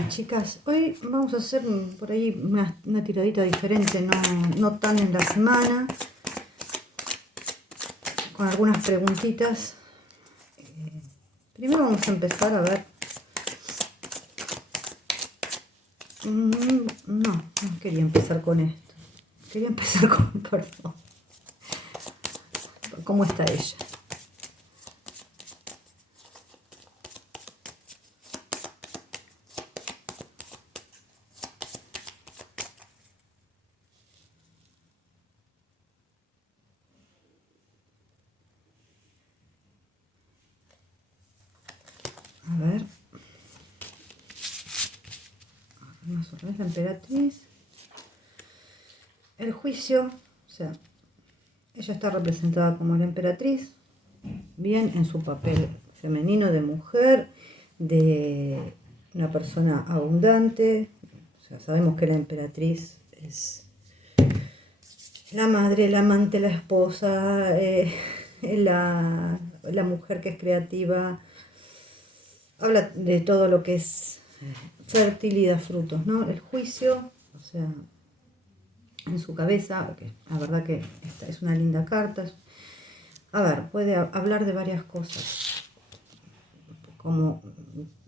Bien, chicas, hoy vamos a hacer por ahí una tiradita diferente, no tan en la semana, con algunas preguntitas. Primero vamos a empezar a ver. No quería empezar con esto. Quería empezar con, perdón. ¿Cómo está ella? A ver. Más otra vez la emperatriz. El juicio, o sea, ella está representada como la emperatriz, bien en su papel femenino de mujer, de una persona abundante. O sea, sabemos que la emperatriz es la madre, la amante, la esposa, la mujer que es creativa. Habla de todo lo que es fertilidad, frutos, ¿no? El juicio, o sea, en su cabeza, que la verdad que esta es una linda carta. A ver, puede hablar de varias cosas, como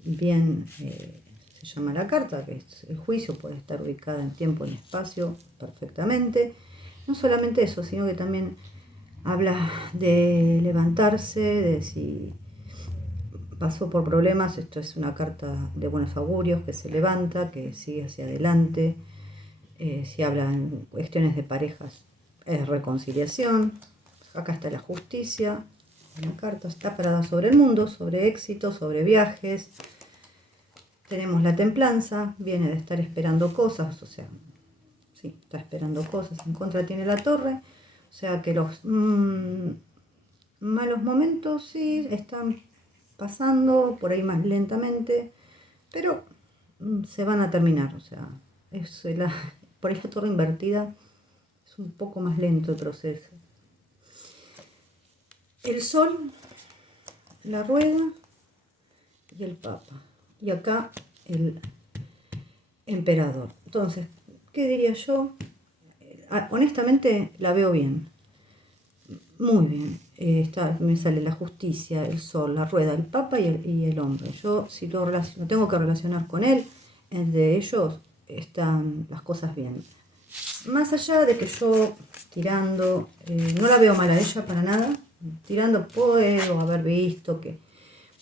bien se llama la carta, que es el juicio, puede estar ubicada en tiempo y espacio perfectamente. No solamente eso, sino que también habla de levantarse, de si pasó por problemas. Esto es una carta de buenos augurios, que se levanta, que sigue hacia adelante. Si hablan cuestiones de parejas, es reconciliación. Acá está la justicia. La carta está parada sobre el mundo, sobre éxito, sobre viajes. Tenemos la templanza, viene de estar esperando cosas, o sea, sí, está esperando cosas. En contra tiene la torre, o sea que los malos momentos sí están pasando por ahí más lentamente, pero se van a terminar, o sea, por ahí la torre invertida es un poco más lento el proceso. El sol, la rueda y el papa. Y acá el emperador. Entonces, ¿qué diría yo? Honestamente la veo bien. Muy bien. Me sale la justicia, el sol, la rueda, el papa y el hombre. Yo, si lo tengo que relacionar con él, entre ellos están las cosas bien. Más allá de que yo tirando, no la veo mal a ella para nada. Tirando puedo haber visto que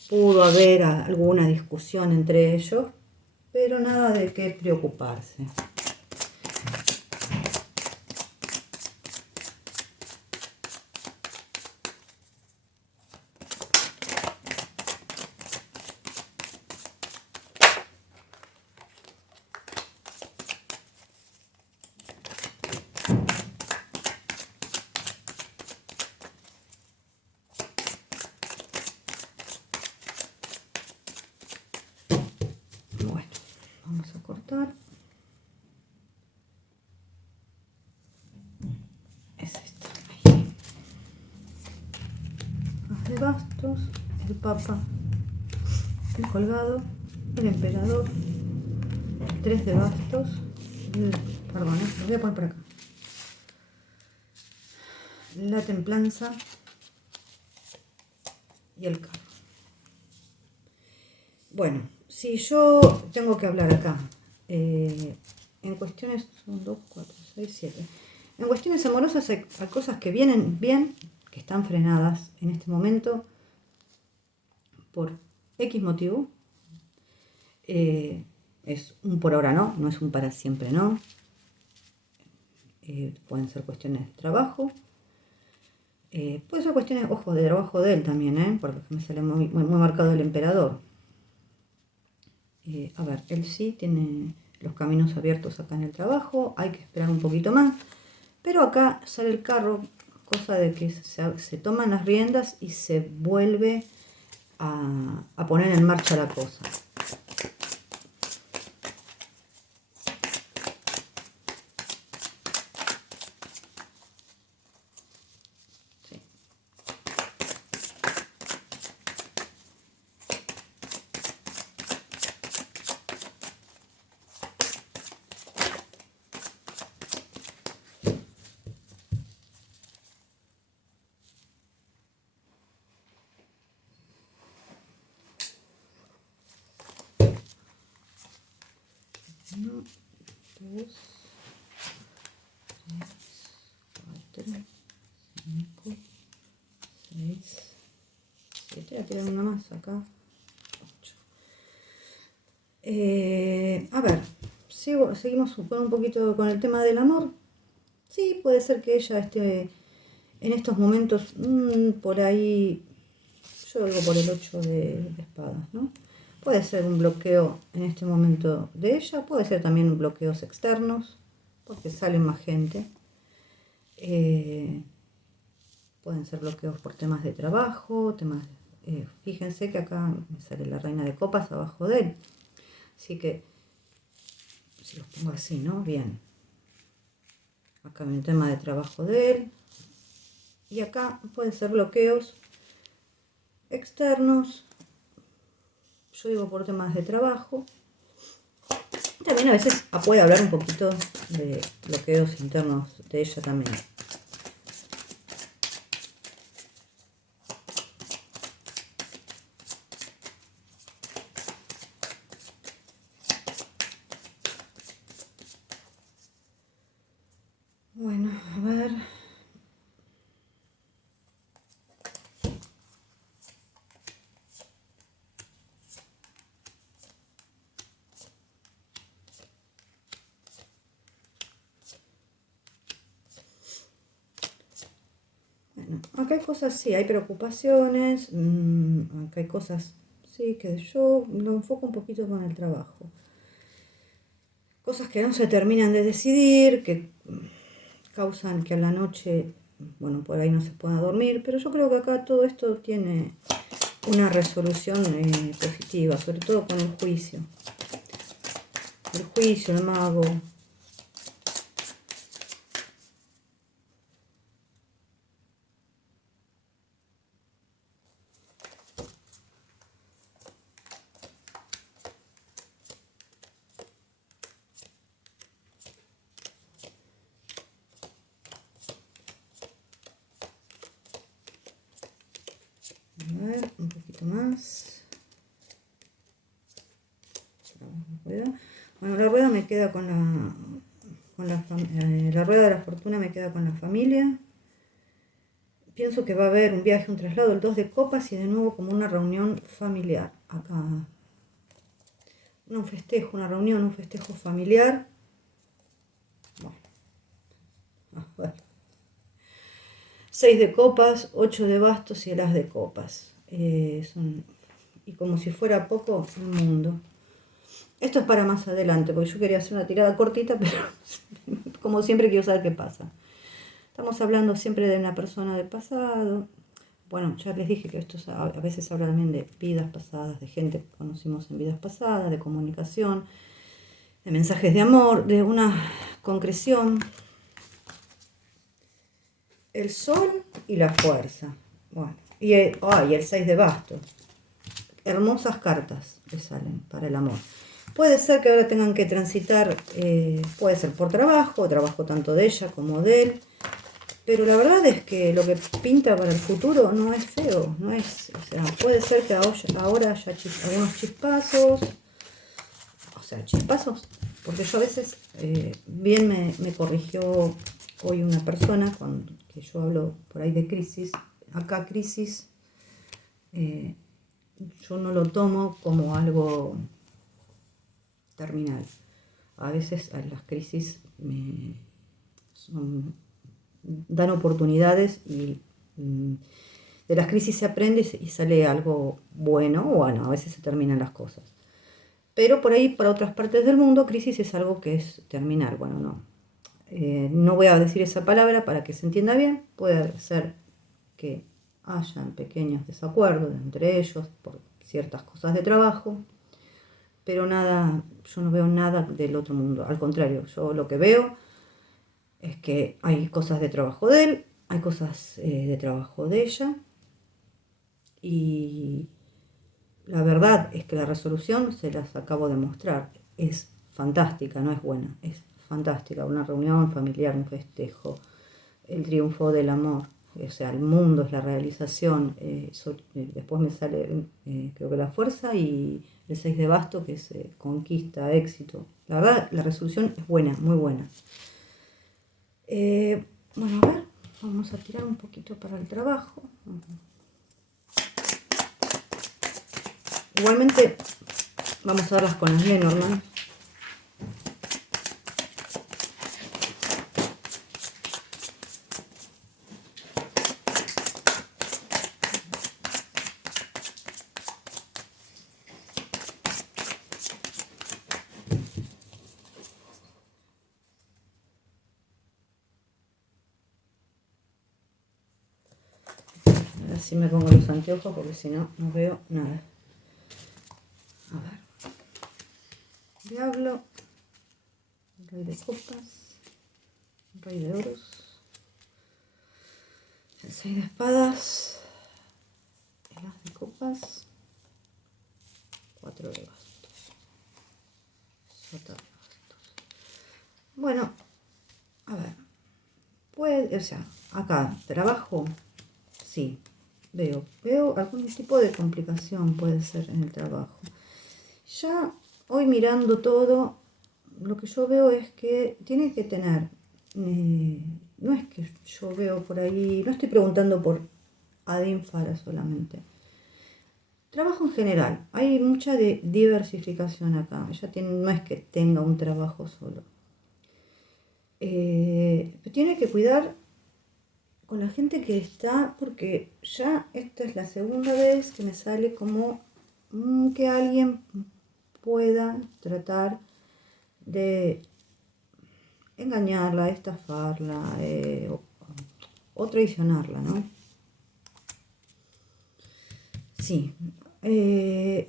pudo haber alguna discusión entre ellos, pero nada de qué preocuparse. Bueno, vamos a cortar. Es esta. Ahí. As de bastos, el papa, el colgado, el emperador, el 3 de bastos, perdón, lo voy a poner por acá. La templanza y el carro. Bueno, si yo tengo que hablar acá, en cuestiones, son 2, 4, 6, 7. En cuestiones amorosas hay cosas que vienen bien, que están frenadas en este momento por X motivo. Es un por ahora no es un para siempre no. Pueden ser cuestiones de trabajo. Puede ser cuestiones, ojo, de trabajo de él también, porque me sale muy marcado el emperador. A ver, él sí tiene los caminos abiertos acá en el trabajo, hay que esperar un poquito más, pero acá sale el carro, cosa de que se toman las riendas y se vuelve a poner en marcha la cosa. 1, 2, 3, 4, 5, 6, 7. Voy a tirar una más acá. 8. A ver, seguimos con un poquito con el tema del amor. Sí, puede ser que ella esté en estos momentos por ahí. Yo digo por el 8 de espadas, ¿no? Puede ser un bloqueo en este momento de ella, puede ser también bloqueos externos, porque salen más gente. Pueden ser bloqueos por temas de trabajo, fíjense que acá me sale la reina de copas abajo de él. Así que, si los pongo así, ¿no? Bien. Acá hay un tema de trabajo de él. Y acá pueden ser bloqueos externos. Yo digo por temas de trabajo. También a veces puede hablar un poquito de bloqueos internos de ella también. Bueno, a ver. Bueno, acá hay cosas, sí, hay preocupaciones, acá hay cosas, sí, que yo lo enfoco un poquito con el trabajo. Cosas que no se terminan de decidir, que causan que a la noche, bueno, por ahí no se pueda dormir, pero yo creo que acá todo esto tiene una resolución positiva, sobre todo con el juicio. El juicio, el mago. A ver, un poquito más. Bueno, la rueda me queda con la rueda de la fortuna me queda con la familia. Pienso que va a haber un viaje, un traslado, el 2 de copas y de nuevo como una reunión familiar. Acá, un festejo, una reunión, un festejo familiar. Bueno. 6 de copas, 8 de bastos y el as de copas. Y como si fuera poco, el mundo. Esto es para más adelante, porque yo quería hacer una tirada cortita, pero como siempre quiero saber qué pasa. Estamos hablando siempre de una persona del pasado. Bueno, ya les dije que esto a veces habla también de vidas pasadas, de gente que conocimos en vidas pasadas, de comunicación, de mensajes de amor, de una concreción. El sol y la fuerza. Bueno, y el 6 de bastos. Hermosas cartas que salen para el amor. Puede ser que ahora tengan que transitar, puede ser por trabajo tanto de ella como de él, pero la verdad es que lo que pinta para el futuro no es feo, no es, o sea, puede ser que ahora haya algunos chispazos, porque yo a veces, bien me corrigió hoy una persona, que yo hablo por ahí de crisis, acá crisis, yo no lo tomo como algo terminal. A veces las crisis dan oportunidades y de las crisis se aprende y sale algo bueno, o bueno, a veces se terminan las cosas. Pero por ahí, para otras partes del mundo, crisis es algo que es terminar. Bueno, no. No voy a decir esa palabra para que se entienda bien. Puede ser que hayan pequeños desacuerdos entre ellos por ciertas cosas de trabajo, pero nada, yo no veo nada del otro mundo. Al contrario, yo lo que veo es que hay cosas de trabajo de él, hay cosas de trabajo de ella, y la verdad es que la resolución se las acabo de mostrar. Es fantástica, no es buena, es fantástica. Una reunión familiar, un festejo, el triunfo del amor. o sea, el mundo es la realización. Después me sale, creo que la fuerza y el 6 de basto, que es conquista, éxito. La verdad, la resolución es buena, muy buena. Bueno, a ver, vamos a tirar un poquito para el trabajo. Igualmente, vamos a verlas con las Lenormand. Así me pongo los anteojos porque si no, no veo nada. A ver. Diablo. Rey de copas. Rey de oros. El 6 de espadas. El as de copas. 4 de bastos. Sota de bastos. Bueno, a ver. Puede, o sea, acá, trabajo. Sí, veo algún tipo de complicación puede ser en el trabajo. Ya hoy mirando todo, lo que yo veo es que tiene que tener, no es que yo veo por ahí, no estoy preguntando por Adin Fara solamente. Trabajo en general, hay mucha diversificación acá, no es que tenga un trabajo solo. Tiene que cuidar con la gente que está, porque ya esta es la segunda vez que me sale como que alguien pueda tratar de engañarla, estafarla o traicionarla, ¿no? Sí. A ver,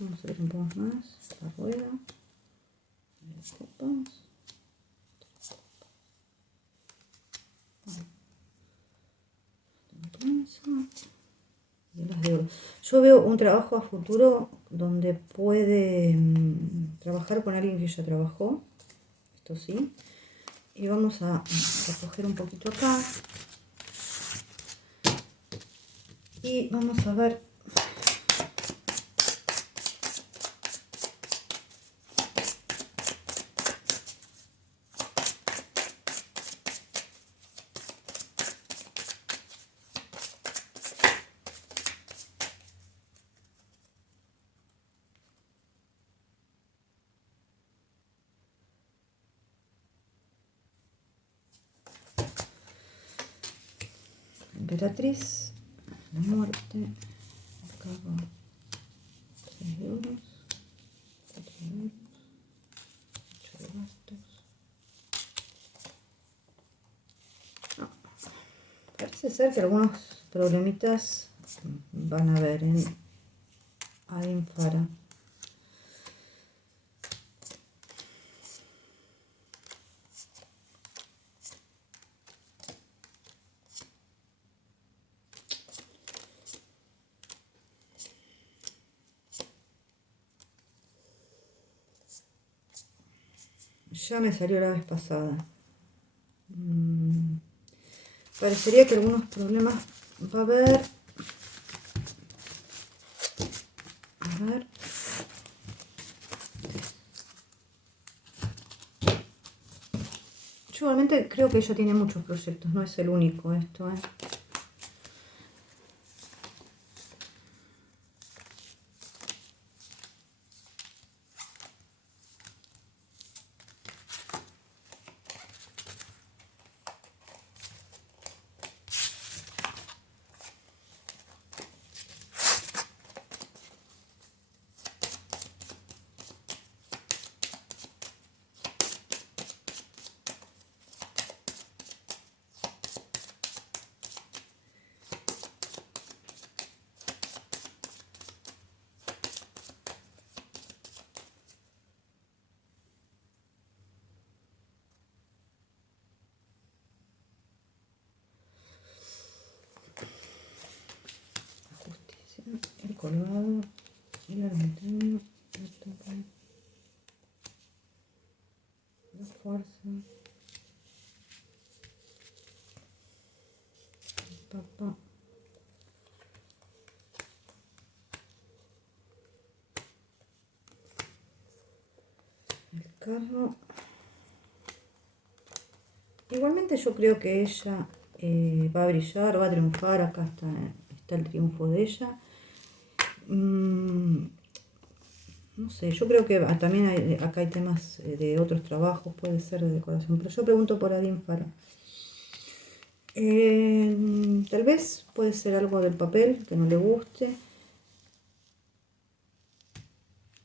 vamos a ver un poco más. La rueda. Las copas. Y las de oro. Yo veo un trabajo a futuro donde puede trabajar con alguien que ya trabajó. Esto sí. Y vamos a recoger un poquito acá. Y vamos a ver. Emperatriz, la muerte, el carro, 3 de oros, 4 de oros, 8 de bastos. No, parece ser que algunos problemitas van a haber en Adin Fara. Ya me salió la vez pasada. Parecería que algunos problemas va a haber. A ver. Yo igualmente creo que ella tiene muchos proyectos, no es el único esto, ¿eh? El colgado, el ermitaño, la torre, la fuerza. El carro. Igualmente yo creo que ella va a brillar, va a triunfar. Acá está el triunfo de ella. No sé, yo creo que también acá hay temas de otros trabajos, puede ser de decoración, pero yo pregunto por alguien para. Tal vez puede ser algo del papel que no le guste.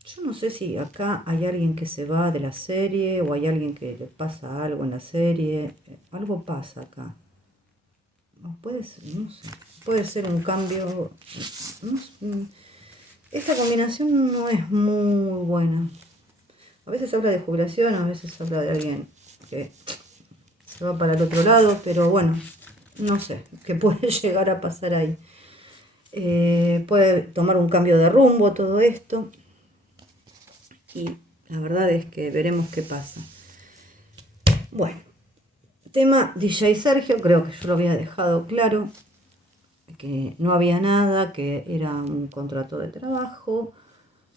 Yo no sé si acá hay alguien que se va de la serie o hay alguien que le pasa algo en la serie. Algo pasa acá. Puede ser, no sé. Puede ser un cambio. No sé. Esta combinación no es muy buena. A veces habla de jubilación, a veces habla de alguien que se va para el otro lado, pero bueno, no sé qué puede llegar a pasar ahí. Puede tomar un cambio de rumbo todo esto y la verdad es que veremos qué pasa. Bueno, tema DJ Sergio, creo que yo lo había dejado claro, que no había nada, que era un contrato de trabajo.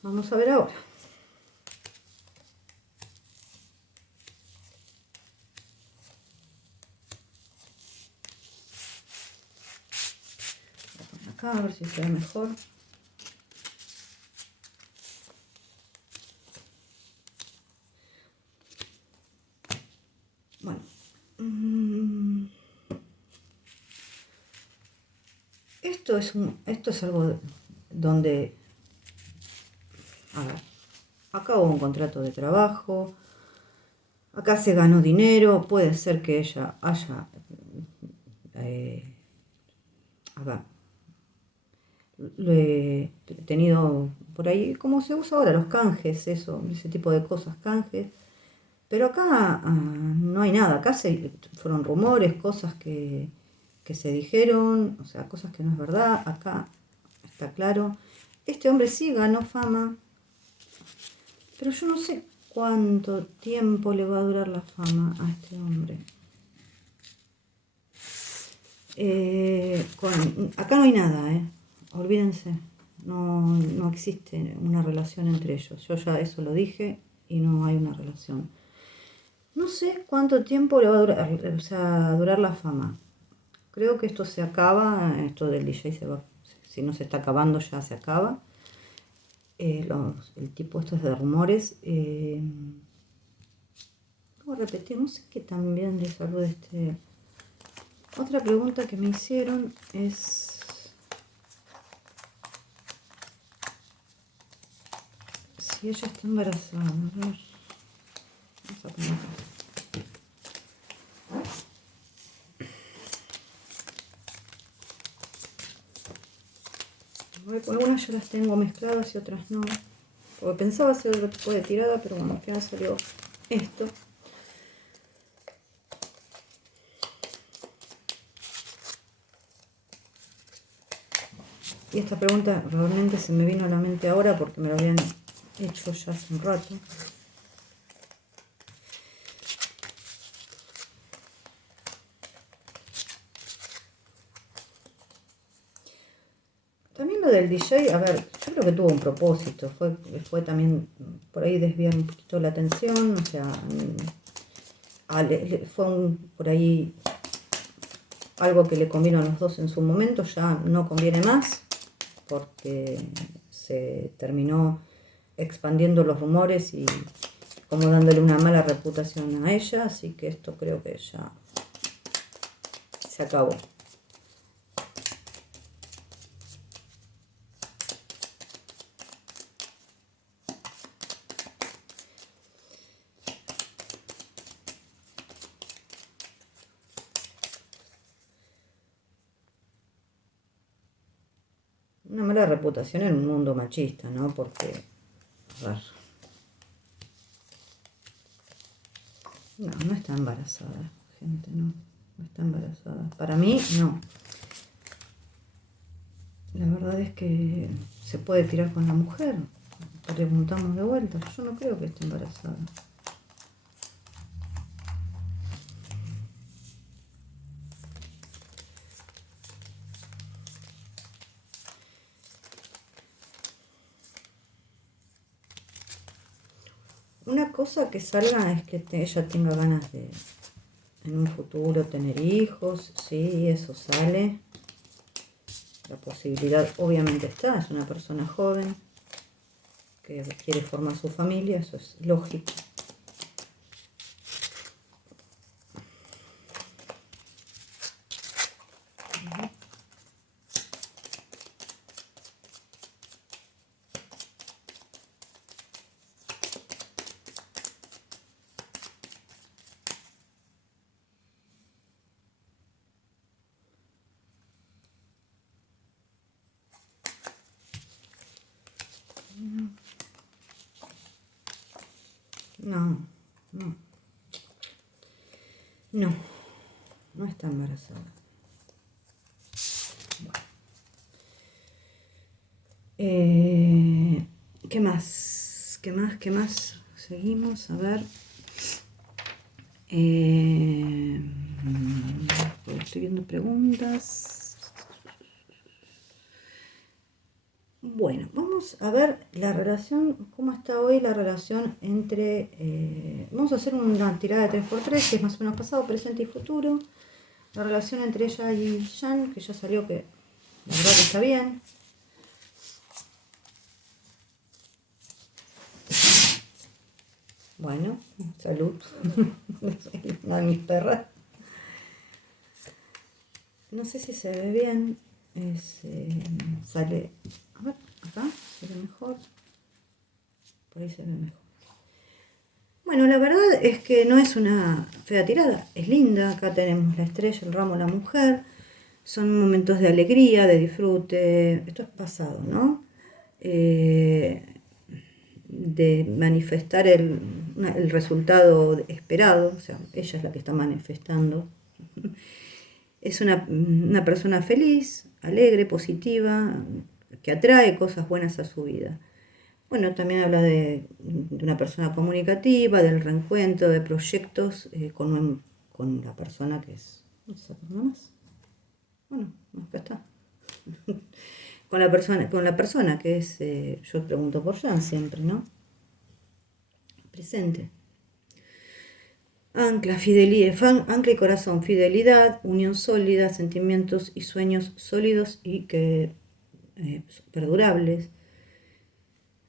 Vamos a ver ahora. Acá a ver si se ve mejor. Bueno. Esto es algo donde, a ver, acá hubo un contrato de trabajo, acá se ganó dinero, puede ser que ella haya, a ver, tenido por ahí, como se usa ahora, los canjes, ese tipo de cosas, canjes. Pero acá no hay nada, acá fueron rumores, cosas que se dijeron, o sea, cosas que no es verdad, acá está claro. Este hombre sí ganó fama, pero yo no sé cuánto tiempo le va a durar la fama a este hombre. Acá no hay nada, olvídense, no existe una relación entre ellos. Yo ya eso lo dije y no hay una relación. No sé cuánto tiempo le va a durar, o sea, durar la fama. Creo que esto se acaba, esto del DJ se va, si no se está acabando ya se acaba. El tipo estos de rumores. Voy a repetir, no sé qué tan bien de salud este. Otra pregunta que me hicieron es si ella está embarazada. A ver, vamos a poner acá. Algunas ya las tengo mezcladas y otras no. Porque pensaba hacer otro tipo de tirada, pero bueno, al final salió esto. Y esta pregunta realmente se me vino a la mente ahora porque me lo habían hecho ya hace un rato. También lo del DJ, a ver, yo creo que tuvo un propósito, fue también por ahí desviar un poquito la atención, o sea, por ahí algo que le convino a los dos en su momento, ya no conviene más, porque se terminó expandiendo los rumores y como dándole una mala reputación a ella, así que esto creo que ya se acabó. Una mala reputación en un mundo machista, ¿no? Porque, a ver, no está embarazada, gente, no está embarazada. Para mí, no. La verdad es que se puede tirar con la mujer. Preguntamos de vuelta. Yo no creo que esté embarazada. una cosa que salga es que ella tenga ganas de en un futuro tener hijos, sí, eso sale. La posibilidad obviamente está, es una persona joven que quiere formar su familia, eso es lógico. No, no, no, no está embarazada. Bueno. ¿Qué más? ¿Qué más? ¿Qué más? Seguimos, a ver. Estoy viendo preguntas. Bueno, vamos a ver la relación, cómo está hoy la relación entre... vamos a hacer una tirada de 3x3, que es más o menos pasado, presente y futuro. La relación entre ella y Jan, que ya salió, que la verdad que está bien. Bueno, salud. Una de mis perras. No sé si se ve bien. Sale. A ver, acá se ve mejor. Por ahí se ve mejor. Bueno, la verdad es que no es una fea tirada. Es linda. Acá tenemos la estrella, el ramo, la mujer. Son momentos de alegría, de disfrute. Esto es pasado, ¿no? De manifestar el resultado esperado, o sea, ella es la que está manifestando. Es una persona feliz, alegre, positiva, que atrae cosas buenas a su vida. Bueno, también habla de una persona comunicativa, del reencuentro, de proyectos con la persona que es... No sé, ¿no más? Bueno, acá está. Con la persona que es, yo pregunto por Jan siempre, ¿no? Presente. Ancla, fidelidad, ancla y corazón, fidelidad, unión sólida, sentimientos y sueños sólidos y que perdurables.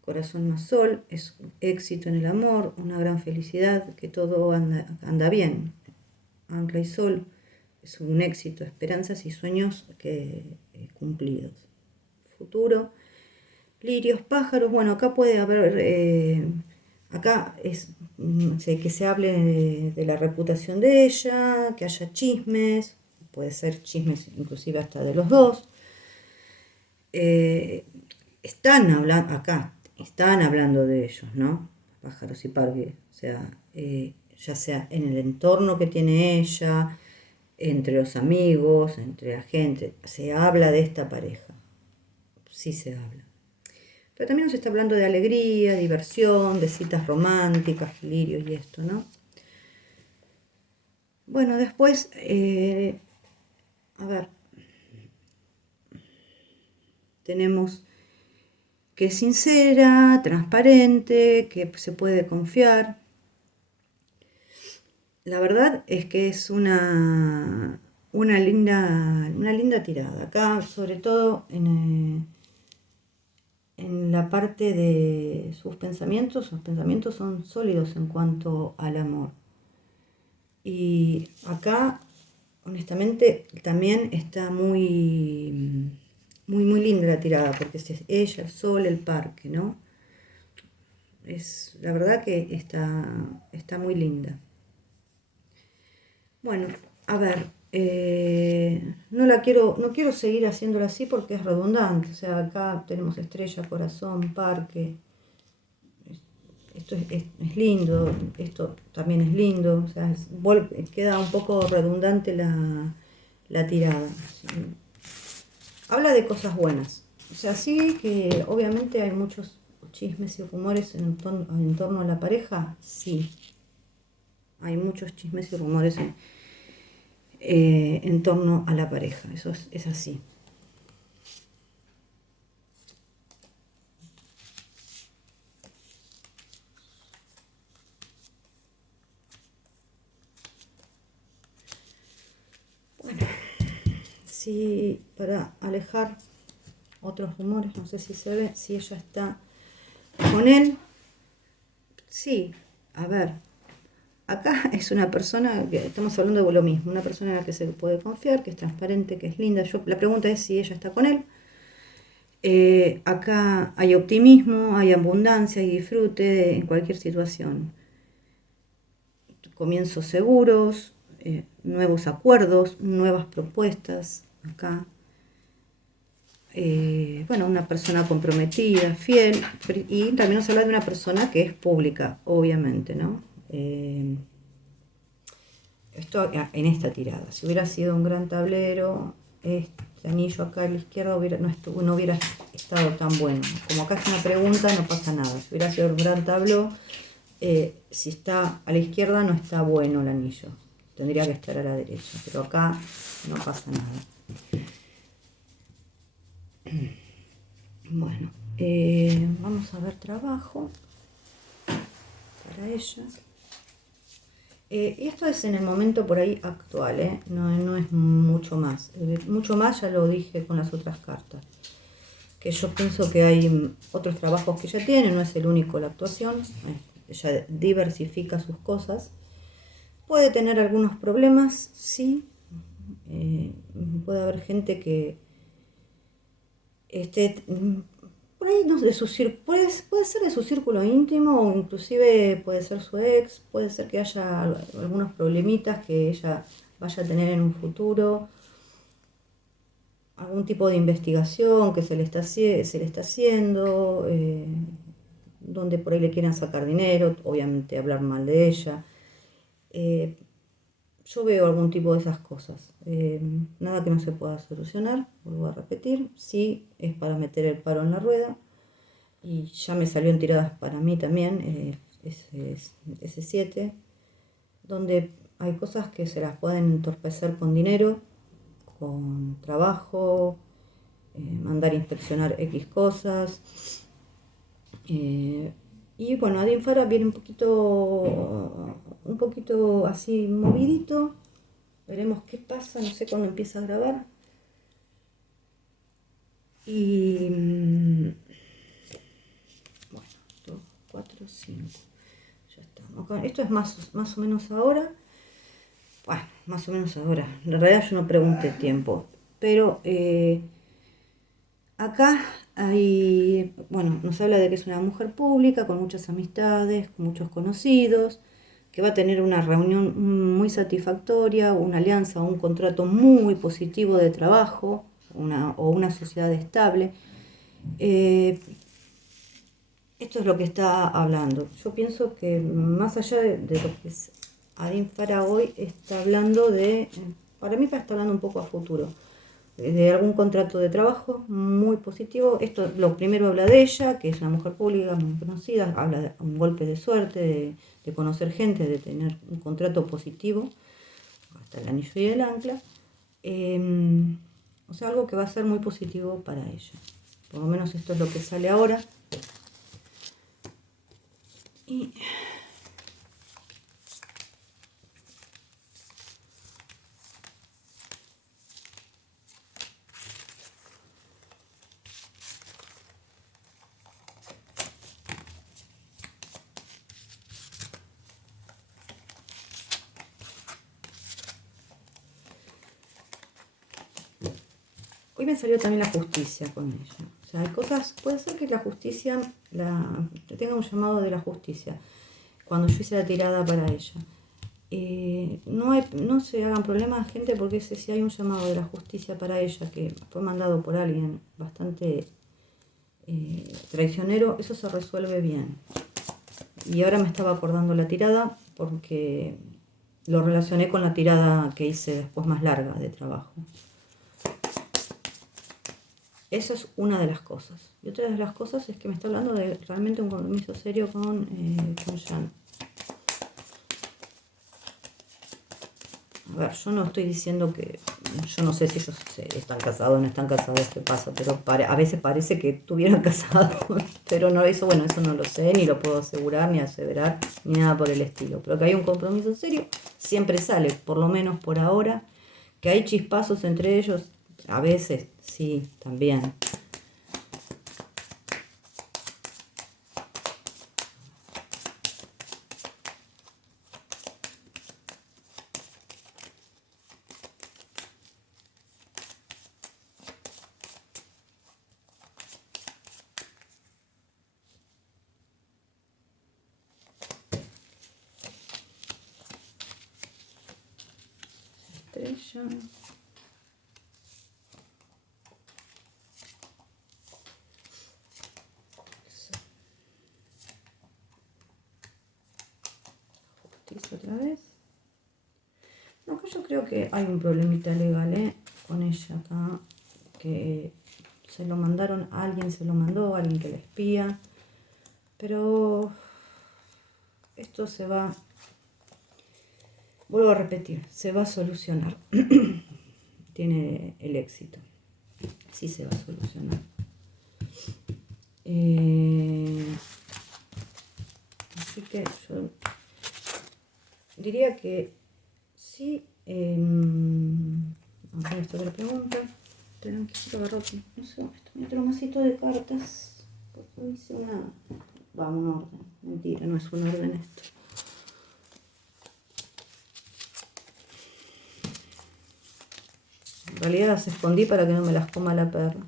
Corazón más sol, es éxito en el amor, una gran felicidad, que todo anda bien. Ancla y sol es un éxito, esperanzas y sueños cumplidos. Futuro, lirios, pájaros, bueno, acá puede haber... acá es que se hable de la reputación de ella, que haya chismes, puede ser chismes inclusive hasta de los dos. Están hablando, acá, están hablando de ellos, ¿no? Pájaros y parques, o sea, ya sea en el entorno que tiene ella, entre los amigos, entre la gente, se habla de esta pareja, sí se habla. Pero también se está hablando de alegría, diversión, de citas románticas, lirios y esto, ¿no? Bueno, después, a ver, tenemos que es sincera, transparente, que se puede confiar. La verdad es que es una linda tirada. Acá, sobre todo en la parte de sus pensamientos son sólidos en cuanto al amor. Y acá, honestamente, también está muy linda la tirada, porque es ella, el sol, el parque, ¿no? La verdad que está muy linda. Bueno, a ver, no quiero seguir haciéndolo así porque es redundante. O sea, acá tenemos estrella, corazón, parque. Esto es lindo, esto también es lindo. O sea, queda un poco redundante la tirada. Habla de cosas buenas. O sea, sí que obviamente hay muchos chismes y rumores en torno a la pareja, sí. Hay muchos chismes y rumores en torno a la pareja, eso es así. si para alejar otros rumores, no sé si se ve, si ella está con él. Sí, a ver, acá es una persona, que estamos hablando de lo mismo, una persona en la que se puede confiar, que es transparente, que es linda. La pregunta es si ella está con él. Acá hay optimismo, hay abundancia y disfrute en cualquier situación. Comienzos seguros, nuevos acuerdos, nuevas propuestas. Acá, bueno, una persona comprometida, fiel, y también nos habla de una persona que es pública, obviamente, ¿no? Esto en esta tirada. Si hubiera sido un gran tablero, este anillo acá a la izquierda no hubiera estado tan bueno. Como acá es una pregunta, no pasa nada. Si hubiera sido un gran tablero, si está a la izquierda no está bueno el anillo. Tendría que estar a la derecha. Pero acá no pasa nada. Bueno, vamos a ver trabajo para ella. Y esto es en el momento por ahí actual, no es mucho más. Mucho más ya lo dije con las otras cartas. Que yo pienso que hay otros trabajos que ella tiene, no es el único la actuación. Ella diversifica sus cosas. Puede tener algunos problemas, sí. Puede haber gente que esté por ahí no, puede ser de su círculo íntimo o inclusive puede ser su ex, puede ser que haya algunos problemitas que ella vaya a tener en un futuro, algún tipo de investigación que se le está haciendo, donde por ahí le quieran sacar dinero, obviamente hablar mal de ella. Yo veo algún tipo de esas cosas. Nada que no se pueda solucionar, vuelvo a repetir, sí es para meter el palo en la rueda. Y ya me salió en tiradas para mí también, ese 7, donde hay cosas que se las pueden entorpecer con dinero, con trabajo, mandar inspeccionar X cosas. Y bueno, Adinfara viene un poquito así movidito. Veremos qué pasa, no sé cuándo empieza a grabar. Y bueno, 2, 4, 5. Ya estamos. Esto es más o menos ahora. Bueno, más o menos ahora. En realidad yo no pregunté tiempo. Pero acá hay, bueno, nos habla de que es una mujer pública, con muchas amistades, con muchos conocidos, que va a tener una reunión muy satisfactoria, una alianza o un contrato muy positivo de trabajo, o una sociedad estable. Esto es lo que está hablando. Yo pienso que más allá de lo que es Adinfara hoy, está hablando para mí está hablando un poco a futuro, de algún contrato de trabajo muy positivo. Esto, lo primero habla de ella, que es una mujer pública muy conocida, habla de un golpe de suerte, de conocer gente, de tener un contrato positivo, hasta el anillo y el ancla. O sea, algo que va a ser muy positivo para ella. Por lo menos esto es lo que sale ahora. Y hoy me salió también la justicia con ella. O sea, hay cosas, puede ser que la justicia, tenga un llamado de la justicia, cuando yo hice la tirada para ella. No se hagan problemas, gente, porque si hay un llamado de la justicia para ella, que fue mandado por alguien bastante traicionero, eso se resuelve bien. Y ahora me estaba acordando la tirada, porque lo relacioné con la tirada que hice después más larga de trabajo. Esa es una de las cosas. Y otra de las cosas es que me está hablando de realmente un compromiso serio con Jan. A ver, yo no estoy diciendo que... Yo no sé si ellos están casados o no están casados, qué pasa, pero a veces parece que estuvieran casados. Pero no, eso no lo sé, ni lo puedo asegurar, ni aseverar, ni nada por el estilo. Pero que hay un compromiso serio, siempre sale, por lo menos por ahora. Que hay chispazos entre ellos, A veces, sí, también. Estrella. Justicia otra vez. No, acá yo creo que hay un problemita legal, con ella acá, que se lo mandaron, alguien se lo mandó, alguien que la espía, pero esto se va, vuelvo a repetir, se va a solucionar. Tiene el éxito, sí se va a solucionar. Así que yo diría que sí. Vamos a ver esta otra pregunta. Tengo que agarrar, no sé, otro masito de cartas. Porque hice una. Va, un orden. Mentira, no es un orden esto. En realidad las escondí para que no me las coma la perra.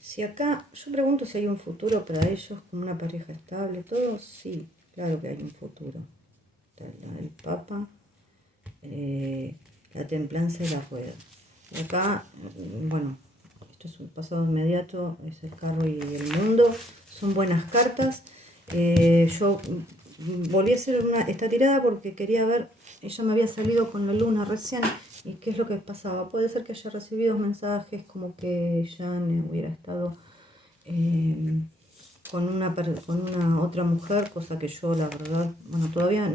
Si acá, yo pregunto si hay un futuro para ellos como una pareja estable, todo, sí, claro que hay un futuro. El Papa, la templanza y la rueda. Y acá, bueno, esto es un pasado inmediato, es el carro y el mundo, son buenas cartas. Yo volví a hacer esta tirada porque quería ver, ella me había salido con la luna recién, y qué es lo que pasaba. Puede ser que haya recibido mensajes como que Jan hubiera estado con una otra mujer, cosa que yo la verdad, bueno, todavía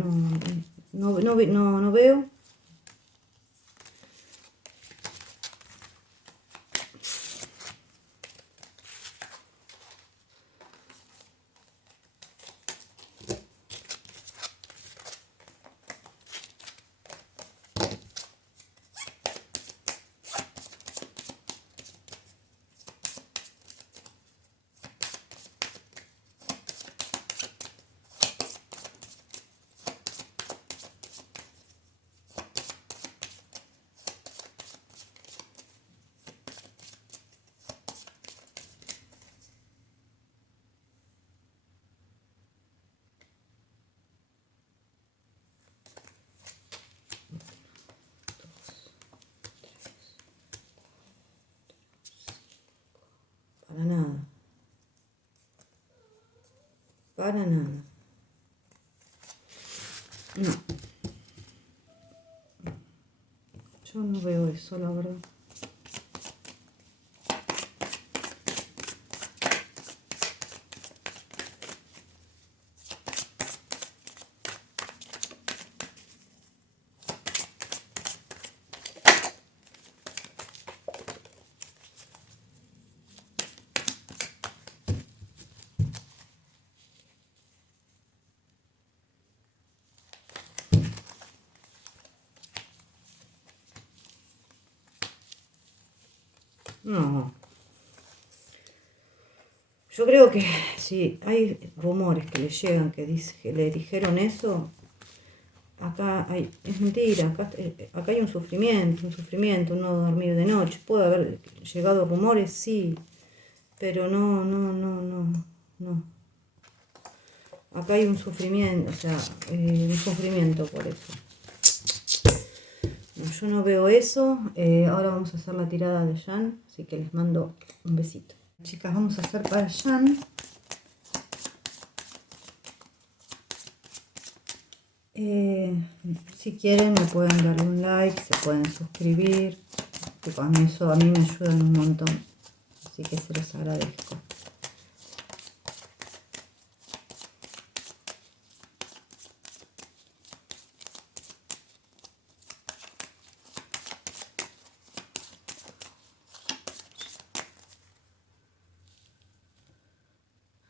no veo. Para nada. Para nada. No. Yo no veo eso, la verdad. No. Yo creo que si hay rumores que le llegan que le dijeron eso, acá hay, es mentira, acá hay un sufrimiento, un no dormir de noche. Puede haber llegado rumores, sí, pero no. Acá hay un sufrimiento, o sea, un sufrimiento por eso. No, yo no veo eso. Ahora vamos a hacer la tirada de Jan, así que les mando un besito. Chicas, vamos a hacer para Jan. Si quieren me pueden darle un like, se pueden suscribir, que con eso a mí me ayudan un montón, así que se los agradezco.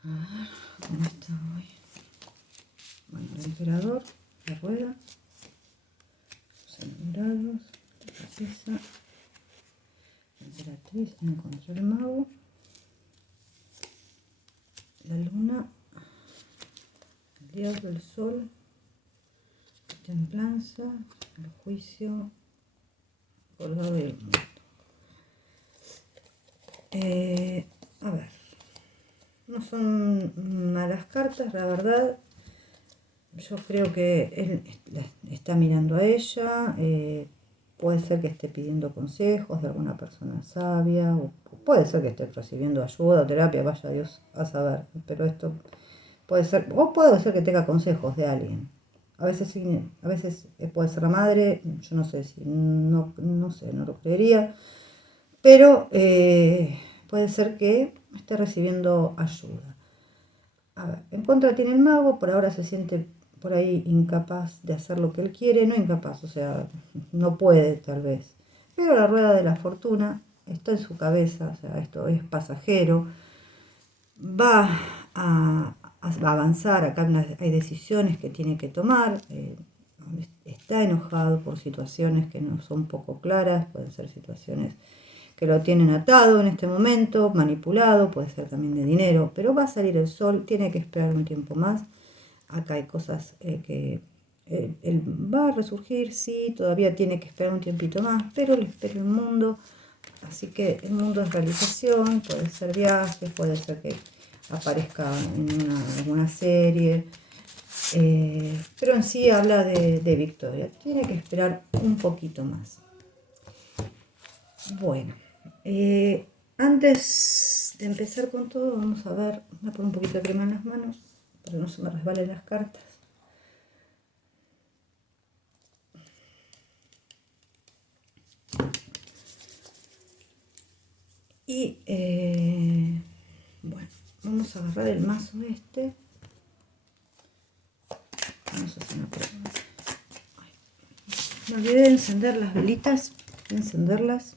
A ver, ¿dónde está hoy? Bueno, el emperador, la rueda, los enamorados, la princesa, la emperatriz, encontró el mago, la luna, el diablo, el sol, la templanza, el juicio, colgado y el mundo. A ver, no son malas cartas, la verdad. Yo creo que él está mirando a ella, puede ser que esté pidiendo consejos de alguna persona sabia, o puede ser que esté recibiendo ayuda o terapia, vaya Dios a saber, pero esto puede ser, o puede ser que tenga consejos de alguien. A veces sí, a veces puede ser la madre, yo no sé si, no sé, no lo creería, pero puede ser que esté recibiendo ayuda. A ver, en contra tiene el mago, por ahora se siente por ahí incapaz de hacer lo que él quiere, no incapaz, o sea, no puede tal vez. Pero la rueda de la fortuna está en su cabeza, o sea, esto es pasajero, va a avanzar, acá hay decisiones que tiene que tomar, está enojado por situaciones que no son poco claras, pueden ser situaciones que lo tienen atado en este momento, manipulado, puede ser también de dinero, pero va a salir el sol, tiene que esperar un tiempo más. Acá hay cosas que él va a resurgir, sí, todavía tiene que esperar un tiempito más, pero le espera el mundo, así que el mundo es realización, puede ser viajes, puede ser que aparezca en alguna serie, pero en sí habla de victoria, tiene que esperar un poquito más. Bueno, antes de empezar con todo, vamos a ver, voy a poner un poquito de crema en las manos para que no se me resbalen las cartas. Y bueno, vamos a agarrar el mazo este. Vamos a hacer una pregunta. No olvidé de encender las velitas, encenderlas.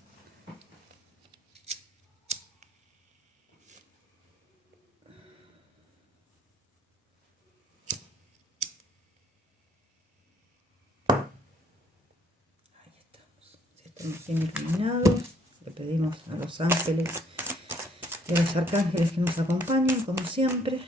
Ahí estamos. Ya estamos bien iluminados. Le pedimos a los ángeles y a los arcángeles que nos acompañen, como siempre.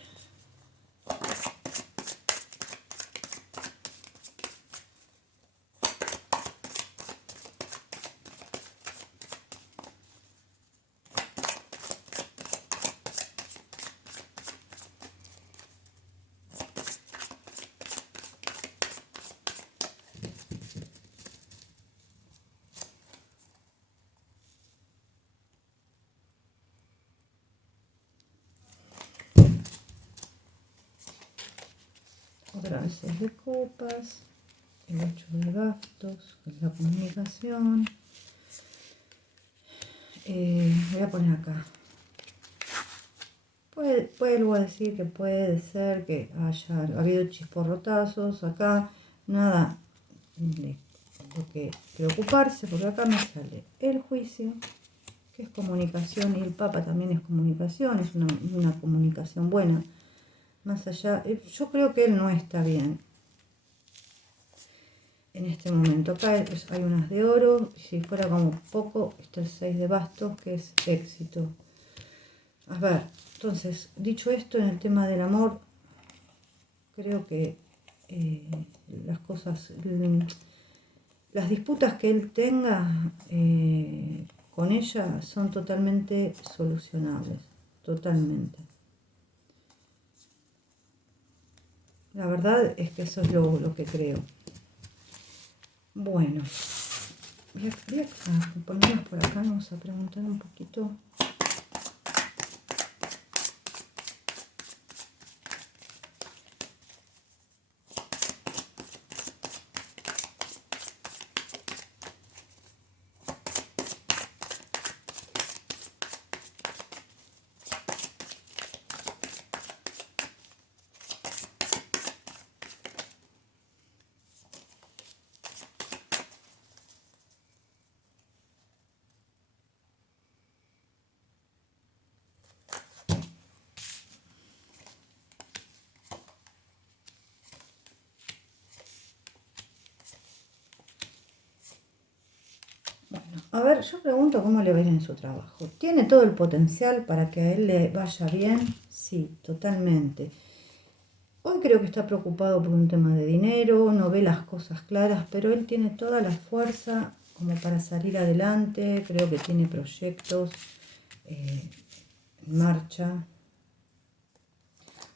Otra vez 6 de copas, el 8 de bastos, que es la comunicación. Voy a poner acá. Vuelvo a decir que puede ser que haya habido chisporrotazos acá, nada de lo que preocuparse, porque acá me sale el juicio, que es comunicación, y el Papa también es comunicación, es una comunicación buena. Más allá, yo creo que él no está bien en este momento. Acá hay unas de oro, si fuera como poco, está el 6 de bastos, que es éxito. A ver, entonces, dicho esto, en el tema del amor, creo que las cosas, las disputas que él tenga con ella son totalmente solucionables, totalmente. La verdad es que eso es lo que creo. Bueno, voy a ponernos por acá, vamos a preguntar un poquito. A ver, yo pregunto cómo le va a ir en su trabajo. ¿Tiene todo el potencial para que a él le vaya bien? Sí, totalmente. Hoy creo que está preocupado por un tema de dinero, no ve las cosas claras, pero él tiene toda la fuerza como para salir adelante. Creo que tiene proyectos en marcha.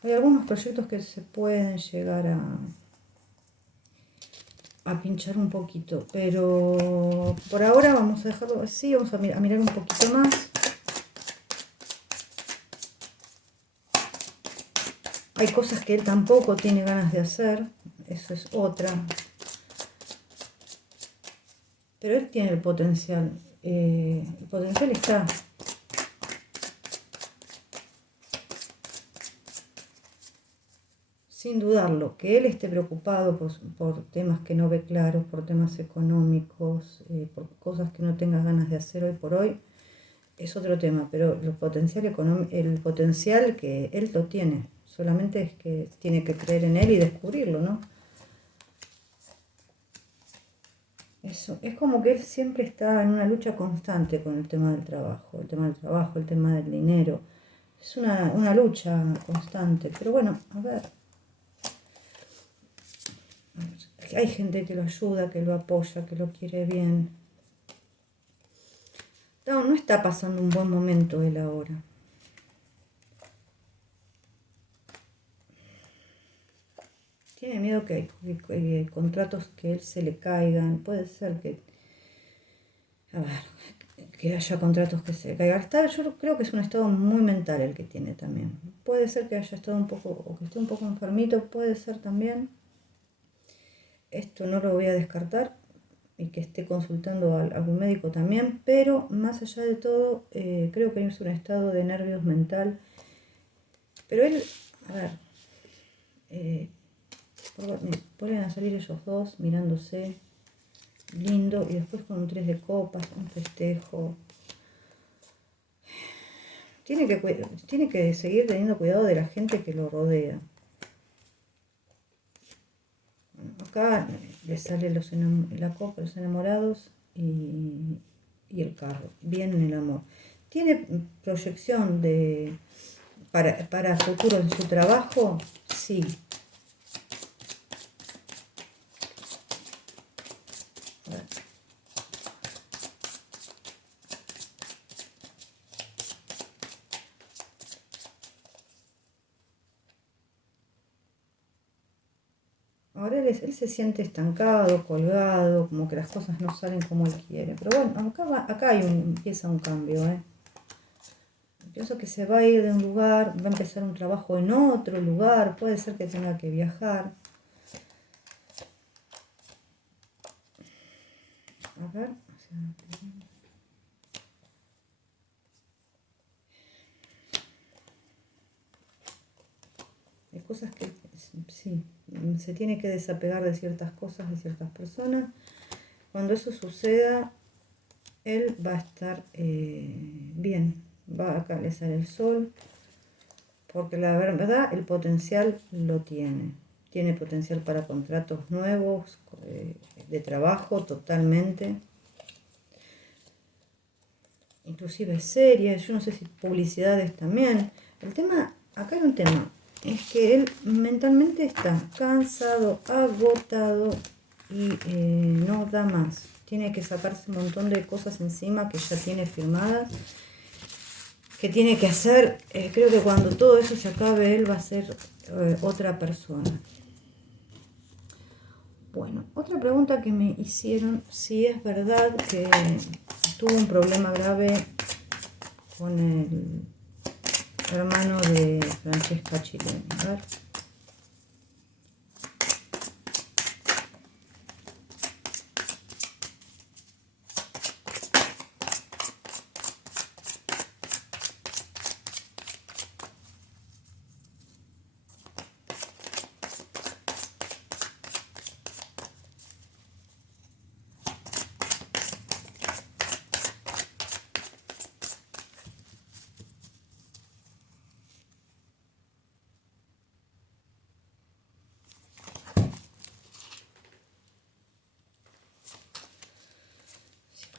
Hay algunos proyectos que se pueden llegar a pinchar un poquito, pero por ahora vamos a dejarlo así, vamos a mirar un poquito más. Hay cosas que él tampoco tiene ganas de hacer, eso es otra. Pero él tiene el potencial está. Sin dudarlo, que él esté preocupado por temas que no ve claros, por temas económicos, por cosas que no tenga ganas de hacer hoy por hoy, es otro tema, pero el potencial que él lo tiene, solamente es que tiene que creer en él y descubrirlo, ¿no? Eso, es como que él siempre está en una lucha constante con el tema del trabajo, el tema del dinero. Es una lucha constante, pero bueno, a ver. Hay gente que lo ayuda, que lo apoya, que lo quiere bien. No está pasando un buen momento él ahora. Tiene miedo que contratos que él se le caigan. Puede ser que... A ver, que haya contratos que se le caigan. Yo creo que es un estado muy mental el que tiene también. Puede ser que haya estado un poco, o que esté un poco enfermito, puede ser también. Esto no lo voy a descartar y que esté consultando a algún médico también, pero más allá de todo, creo que es un estado de nervios mental. Pero él, a ver, vuelven a salir ellos dos mirándose, lindo, y después con un 3 de copas, un festejo. Tiene que seguir teniendo cuidado de la gente que lo rodea. Acá le sale la copa, los enamorados y el carro. Bien en el amor. ¿Tiene proyección para futuro en su trabajo? Sí. Ahora él se siente estancado, colgado, como que las cosas no salen como él quiere. Pero bueno, acá empieza un cambio, ¿eh? Pienso que se va a ir de un lugar, va a empezar un trabajo en otro lugar, puede ser que tenga que viajar. A ver, hay cosas que sí, se tiene que desapegar de ciertas cosas, de ciertas personas. Cuando eso suceda, él va a estar bien. Acá le sale el sol, porque la verdad el potencial lo tiene. Tiene potencial para contratos nuevos, de trabajo totalmente. Inclusive series, yo no sé si publicidades también. Acá hay un tema. es que él mentalmente está cansado, agotado y no da más. Tiene que sacarse un montón de cosas encima que ya tiene firmadas, que tiene que hacer. Creo que cuando todo eso se acabe, él va a ser otra persona. Bueno, otra pregunta que me hicieron, si es verdad que tuvo un problema grave con el hermano de Francesca Chileni. A ver.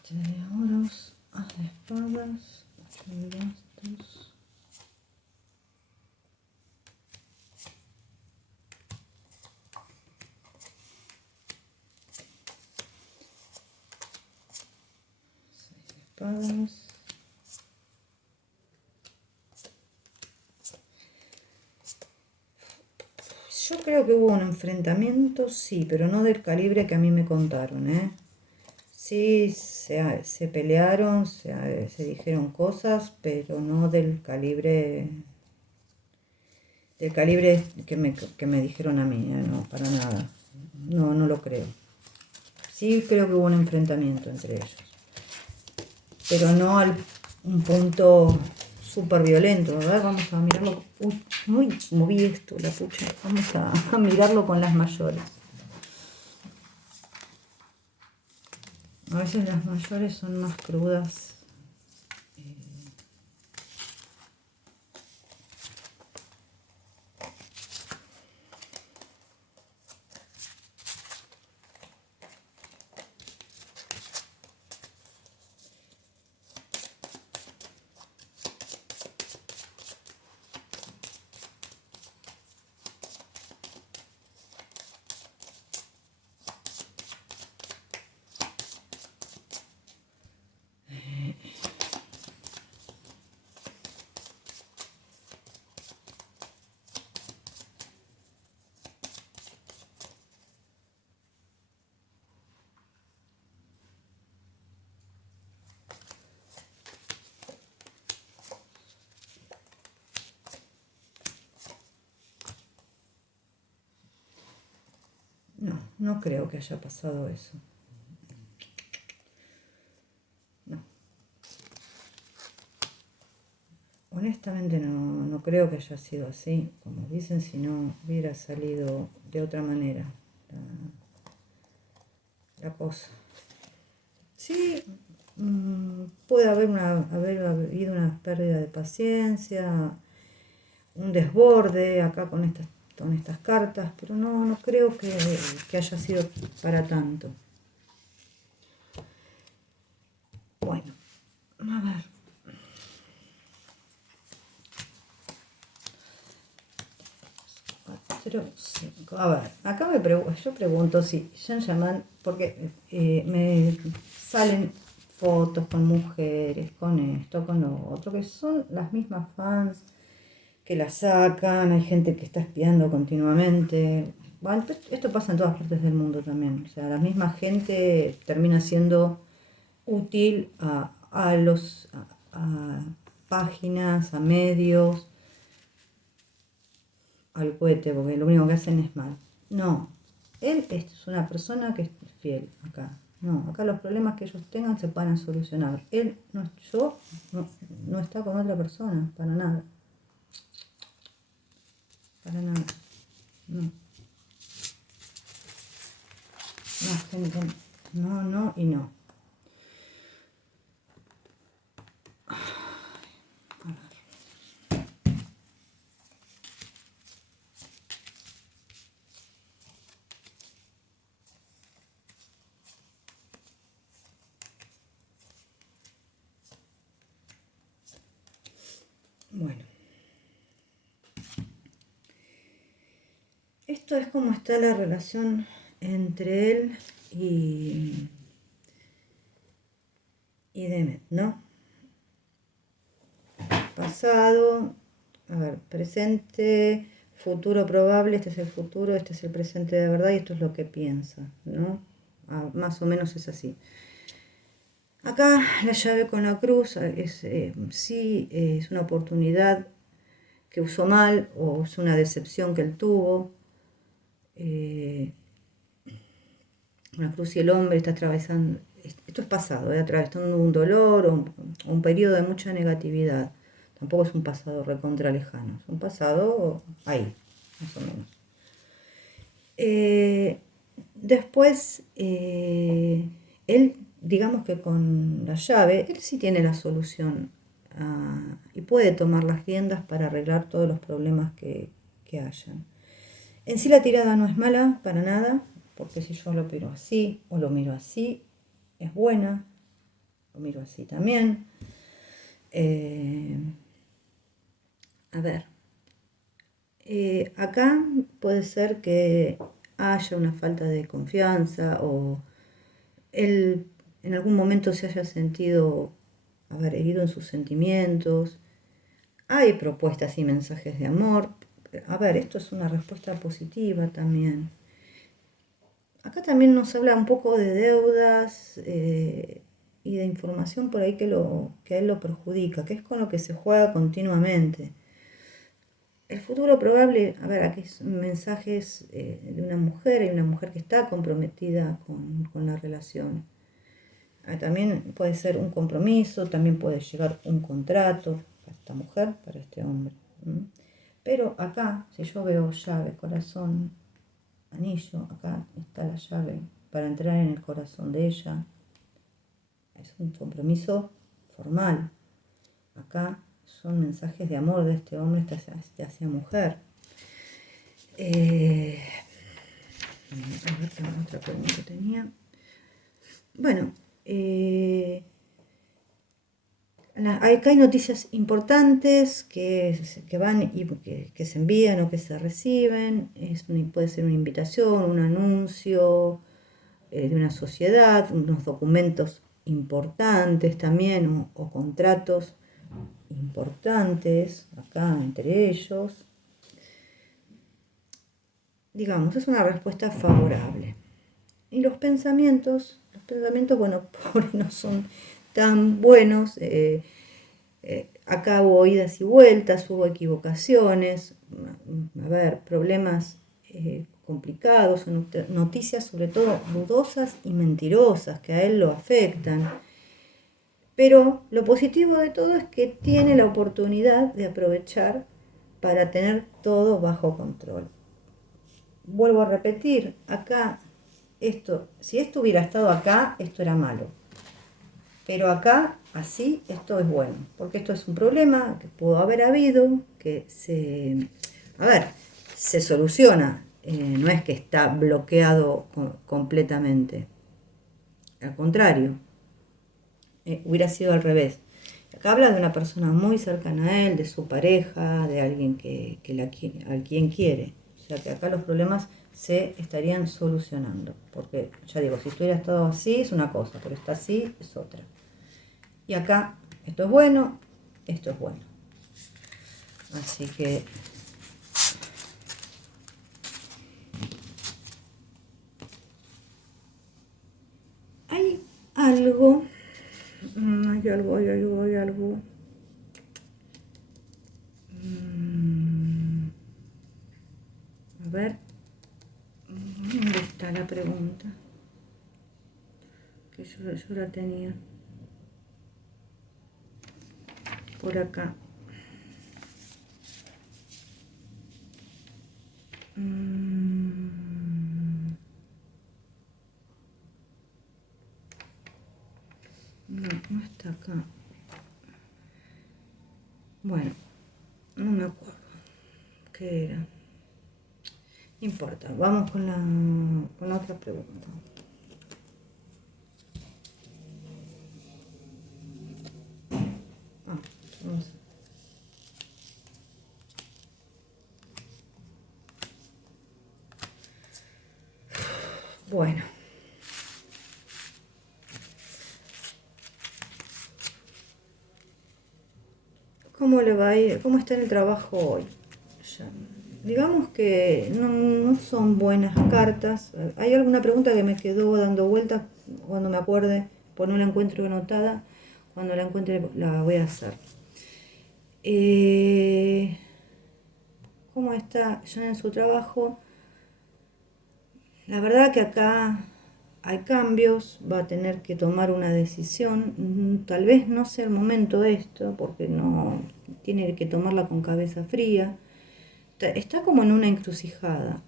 Siete de oros, as de espadas, 8 de bastos. Espadas. Yo creo que hubo un enfrentamiento, sí, pero no del calibre que a mí me contaron, ¿eh? Sí, se pelearon, se dijeron cosas, pero no del calibre que me dijeron a mí, ¿eh? No, para nada. No, no lo creo. Sí creo que hubo un enfrentamiento entre ellos, pero no al un punto súper violento, ¿verdad? Vamos a mirarlo. Uy, moví esto, la pucha. Vamos a mirarlo con las mayores. A veces las mayores son más crudas. No, no creo que haya pasado eso. No. Honestamente no creo que haya sido así. Como dicen, si no hubiera salido de otra manera la cosa. Sí, puede haber habido una pérdida de paciencia, un desborde acá con estas cartas, pero no creo que haya sido para tanto. Bueno, a ver. 4, 5. A ver, acá yo pregunto si Jean-Germain, porque me salen fotos con mujeres, con esto, con lo otro, que son las mismas fans que la sacan, hay gente que está espiando continuamente. Bueno, esto pasa en todas partes del mundo también, o sea, la misma gente termina siendo útil a páginas, a medios, al cohete, porque lo único que hacen es mal. No, él es una persona que es fiel acá. No, acá los problemas que ellos tengan se van a solucionar. Él, no está con otra persona, para nada. Para nada. No. No, gente, no y no. Bueno. esto es como está la relación entre él y Demet, ¿no? Pasado, a ver, presente, futuro probable, este es el futuro, este es el presente de verdad y esto es lo que piensa, ¿no? Más o menos es así. Acá la llave con la cruz es sí, es una oportunidad que usó mal o es una decepción que él tuvo. La cruz y el hombre está atravesando, esto es pasado, atravesando un dolor o un periodo de mucha negatividad. Tampoco es un pasado recontra lejano, es un pasado ahí, más o menos. Después, él, digamos que con la llave, él sí tiene la solución y puede tomar las riendas para arreglar todos los problemas que hayan. En sí la tirada no es mala para nada, porque si yo lo miro así o lo miro así, es buena, lo miro así también. A ver, acá puede ser que haya una falta de confianza o él en algún momento se haya sentido, a ver, herido en sus sentimientos. Hay propuestas y mensajes de amor. A ver, esto es una respuesta positiva también. Acá también nos habla un poco de deudas y de información por ahí que a él lo perjudica, que es con lo que se juega continuamente. El futuro probable, a ver, aquí son mensajes de una mujer, hay una mujer que está comprometida con la relación. También puede ser un compromiso, también puede llegar un contrato para esta mujer, para este hombre. Pero acá, si yo veo llave, corazón, anillo, acá está la llave para entrar en el corazón de ella. Es un compromiso formal. Acá son mensajes de amor de este hombre hacia mujer. A ver, otra pregunta que tenía. Bueno, acá hay noticias importantes que van y que se envían o que se reciben. Puede ser una invitación, un anuncio de una sociedad, unos documentos importantes también o contratos importantes acá entre ellos. Digamos, es una respuesta favorable. Y los pensamientos, bueno, por ahí no son tan buenos. Acá hubo idas y vueltas, hubo equivocaciones, a ver, problemas complicados, noticias sobre todo dudosas y mentirosas que a él lo afectan. Pero lo positivo de todo es que tiene la oportunidad de aprovechar para tener todo bajo control. Vuelvo a repetir, acá, si esto hubiera estado acá, esto era malo. Pero acá, así, esto es bueno, porque esto es un problema que pudo haber habido, que se soluciona, no es que está bloqueado completamente. Al contrario, hubiera sido al revés. Acá habla de una persona muy cercana a él, de su pareja, de alguien a quien quiere. O sea que acá los problemas se estarían solucionando. Porque, ya digo, si estuviera estado así es una cosa, pero está así es otra. Y acá, esto es bueno, esto es bueno. Así que hay algo, hay algo. A ver, ¿dónde está la pregunta? Que yo la tenía por acá. No está acá. Bueno, no me acuerdo qué era. No importa, vamos con la otra pregunta. Vamos a Bueno. ¿Cómo le va a ir? ¿Cómo está en el trabajo hoy? Ya, digamos que no son buenas cartas. Hay alguna pregunta que me quedó dando vueltas cuando me acuerde, pues no la encuentro anotada. Cuando la encuentre la voy a hacer. ¿Cómo está ya en su trabajo? La verdad que acá hay cambios, va a tener que tomar una decisión. Tal vez no sea el momento esto, porque no tiene que tomarla con cabeza fría. Está como en una encrucijada.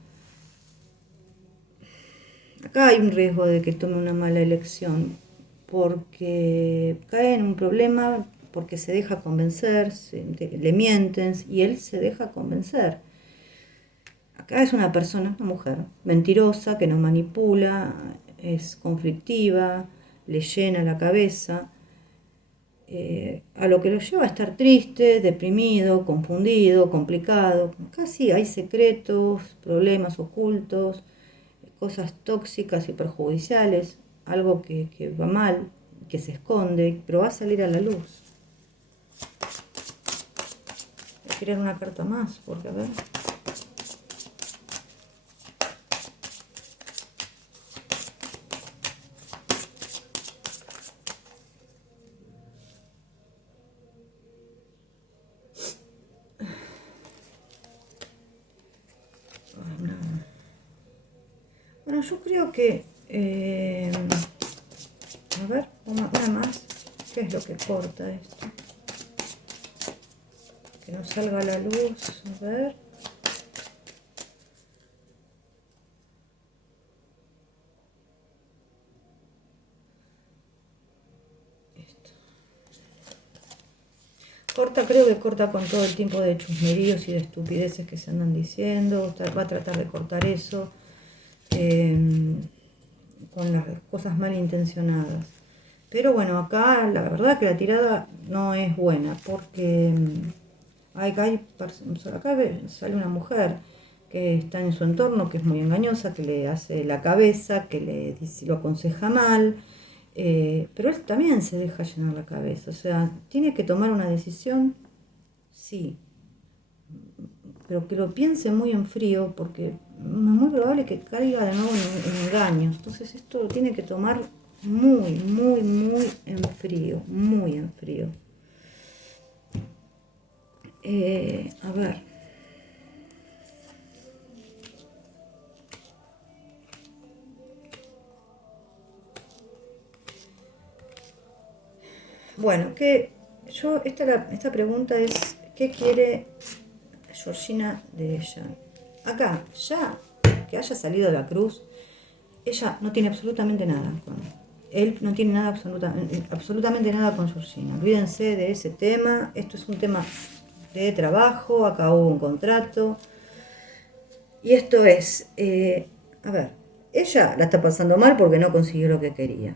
Acá hay un riesgo de que tome una mala elección, porque cae en un problema, porque se deja convencer, le mienten y él se deja convencer. Acá es una persona, una mujer, mentirosa, que nos manipula, es conflictiva, le llena la cabeza, a lo que lo lleva a estar triste, deprimido, confundido, complicado. Casi hay secretos, problemas ocultos, cosas tóxicas y perjudiciales, algo que va mal, que se esconde, pero va a salir a la luz. Voy a tirar una carta más, porque a ver. Bueno, yo creo que, a ver, una más. ¿Qué es lo que corta esto? Que no salga a la luz. A ver. Esto. Corta, creo que corta con todo el tiempo de chusmeríos y de estupideces que se andan diciendo. Va a tratar de cortar eso. Con las cosas malintencionadas. Pero bueno, acá la verdad que la tirada no es buena, porque acá sale una mujer que está en su entorno, que es muy engañosa, que le hace la cabeza, que le dice, lo aconseja mal, pero él también se deja llenar la cabeza. O sea, tiene que tomar una decisión, sí, pero que lo piense muy en frío, porque es muy probable que caiga de nuevo en engaños. Entonces esto lo tiene que tomar muy, muy, muy en frío, muy en frío. A ver. Bueno, esta pregunta es, ¿qué quiere Georgina de ella? Acá, ya que haya salido de la cruz, ella no tiene absolutamente nada con él. No tiene nada, absolutamente nada con Georgina. Olvídense de ese tema. Esto es un tema de trabajo. Acá hubo un contrato. Y esto es, a ver, ella la está pasando mal porque no consiguió lo que quería.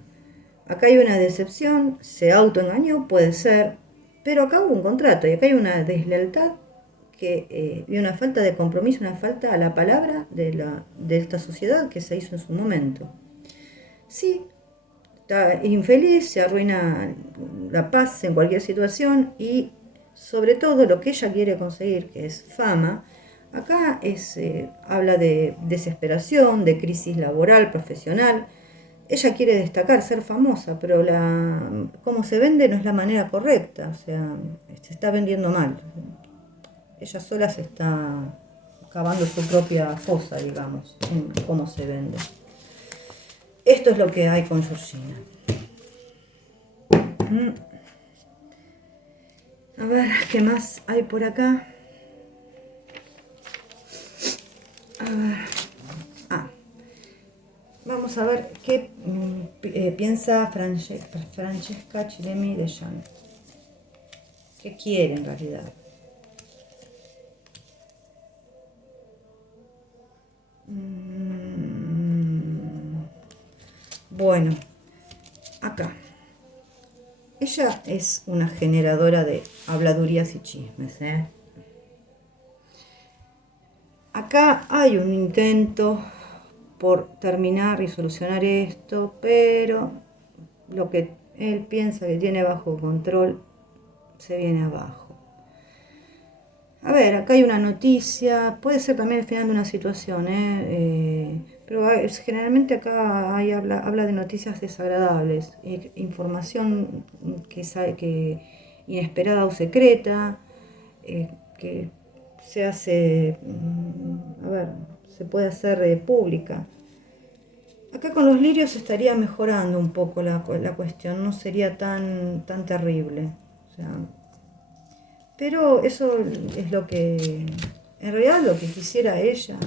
Acá hay una decepción, se autoengañó, puede ser, pero acá hubo un contrato y acá hay una deslealtad y una falta de compromiso, una falta a la palabra de esta sociedad que se hizo en su momento. Sí, está infeliz, se arruina la paz en cualquier situación y sobre todo lo que ella quiere conseguir, que es fama, acá habla de desesperación, de crisis laboral, profesional. Ella quiere destacar, ser famosa, pero cómo se vende no es la manera correcta, o sea, se está vendiendo mal. Ella sola se está cavando su propia fosa, digamos, en cómo se vende. Esto es lo que hay con Georgina. A ver, ¿qué más hay por acá? A ver. Vamos a ver qué piensa Francesca Chilemi de Jean. ¿Qué quiere en realidad? Bueno, acá. Ella es una generadora de habladurías y chismes, ¿eh? Acá hay un intento por terminar y solucionar esto, pero lo que él piensa que tiene bajo control se viene abajo. A ver, acá hay una noticia, puede ser también el final de una situación, pero generalmente acá habla de noticias desagradables, información que inesperada o secreta, que se hace, a ver, se puede hacer pública. Acá con los lirios estaría mejorando un poco la cuestión, no sería tan terrible. O sea, pero eso es lo que, en realidad lo que quisiera ella,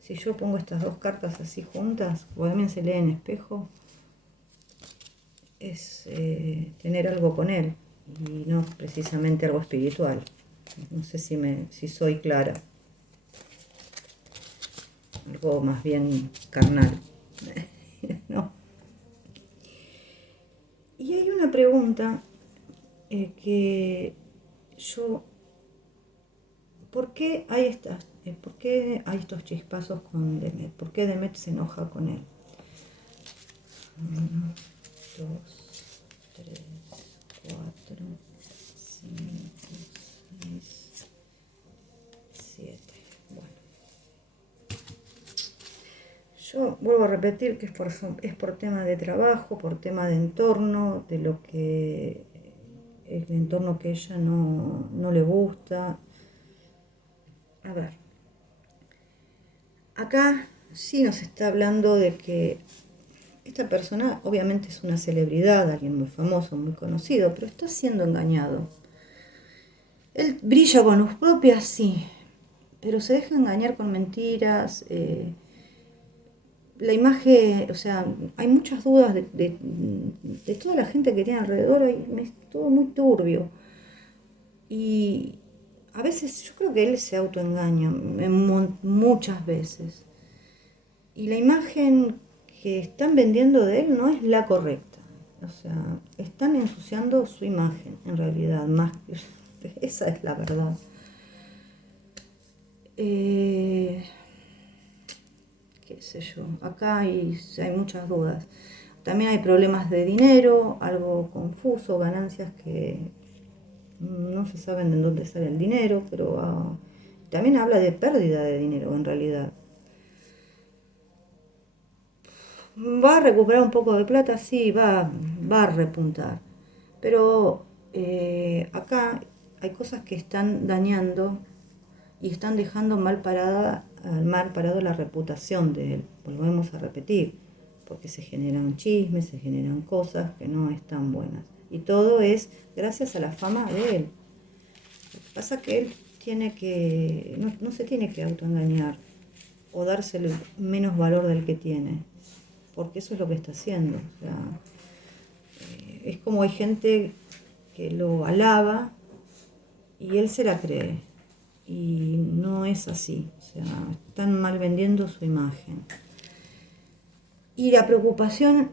si yo pongo estas dos cartas así juntas, o también se lee en espejo, es tener algo con él, y no precisamente algo espiritual. No sé si soy clara. Algo más bien carnal. ¿No? Y hay una pregunta que yo, ¿por qué hay estos chispazos con Demet? ¿Por qué Demet se enoja con él? 1, 2, 3, 4, 5, 6, 7. Bueno. Yo vuelvo a repetir que es por tema de trabajo, por tema de entorno, de lo que el entorno que ella no le gusta. A ver, acá sí nos está hablando de que esta persona obviamente es una celebridad, alguien muy famoso, muy conocido, pero está siendo engañado. Él brilla con luz propia, sí, pero se deja engañar con mentiras. La imagen, o sea, hay muchas dudas de toda la gente que tiene alrededor, es todo muy turbio. Y a veces yo creo que él se autoengaña, muchas veces. Y la imagen que están vendiendo de él no es la correcta. O sea, están ensuciando su imagen, en realidad, más que esa es la verdad. Qué sé yo, acá hay muchas dudas. También hay problemas de dinero, algo confuso, ganancias que no se saben de dónde sale el dinero, pero también habla de pérdida de dinero en realidad. ¿Va a recuperar un poco de plata? Sí, va a repuntar. Pero acá hay cosas que están dañando y están dejando mal parado la reputación de él. Volvemos a repetir, porque se generan chismes, se generan cosas que no están buenas. Y todo es gracias a la fama de él. Lo que pasa es que él no se tiene que autoengañar o dársele menos valor del que tiene, porque eso es lo que está haciendo. O sea, es como hay gente que lo alaba y él se la cree. Y no es así, o sea, están mal vendiendo su imagen. Y la preocupación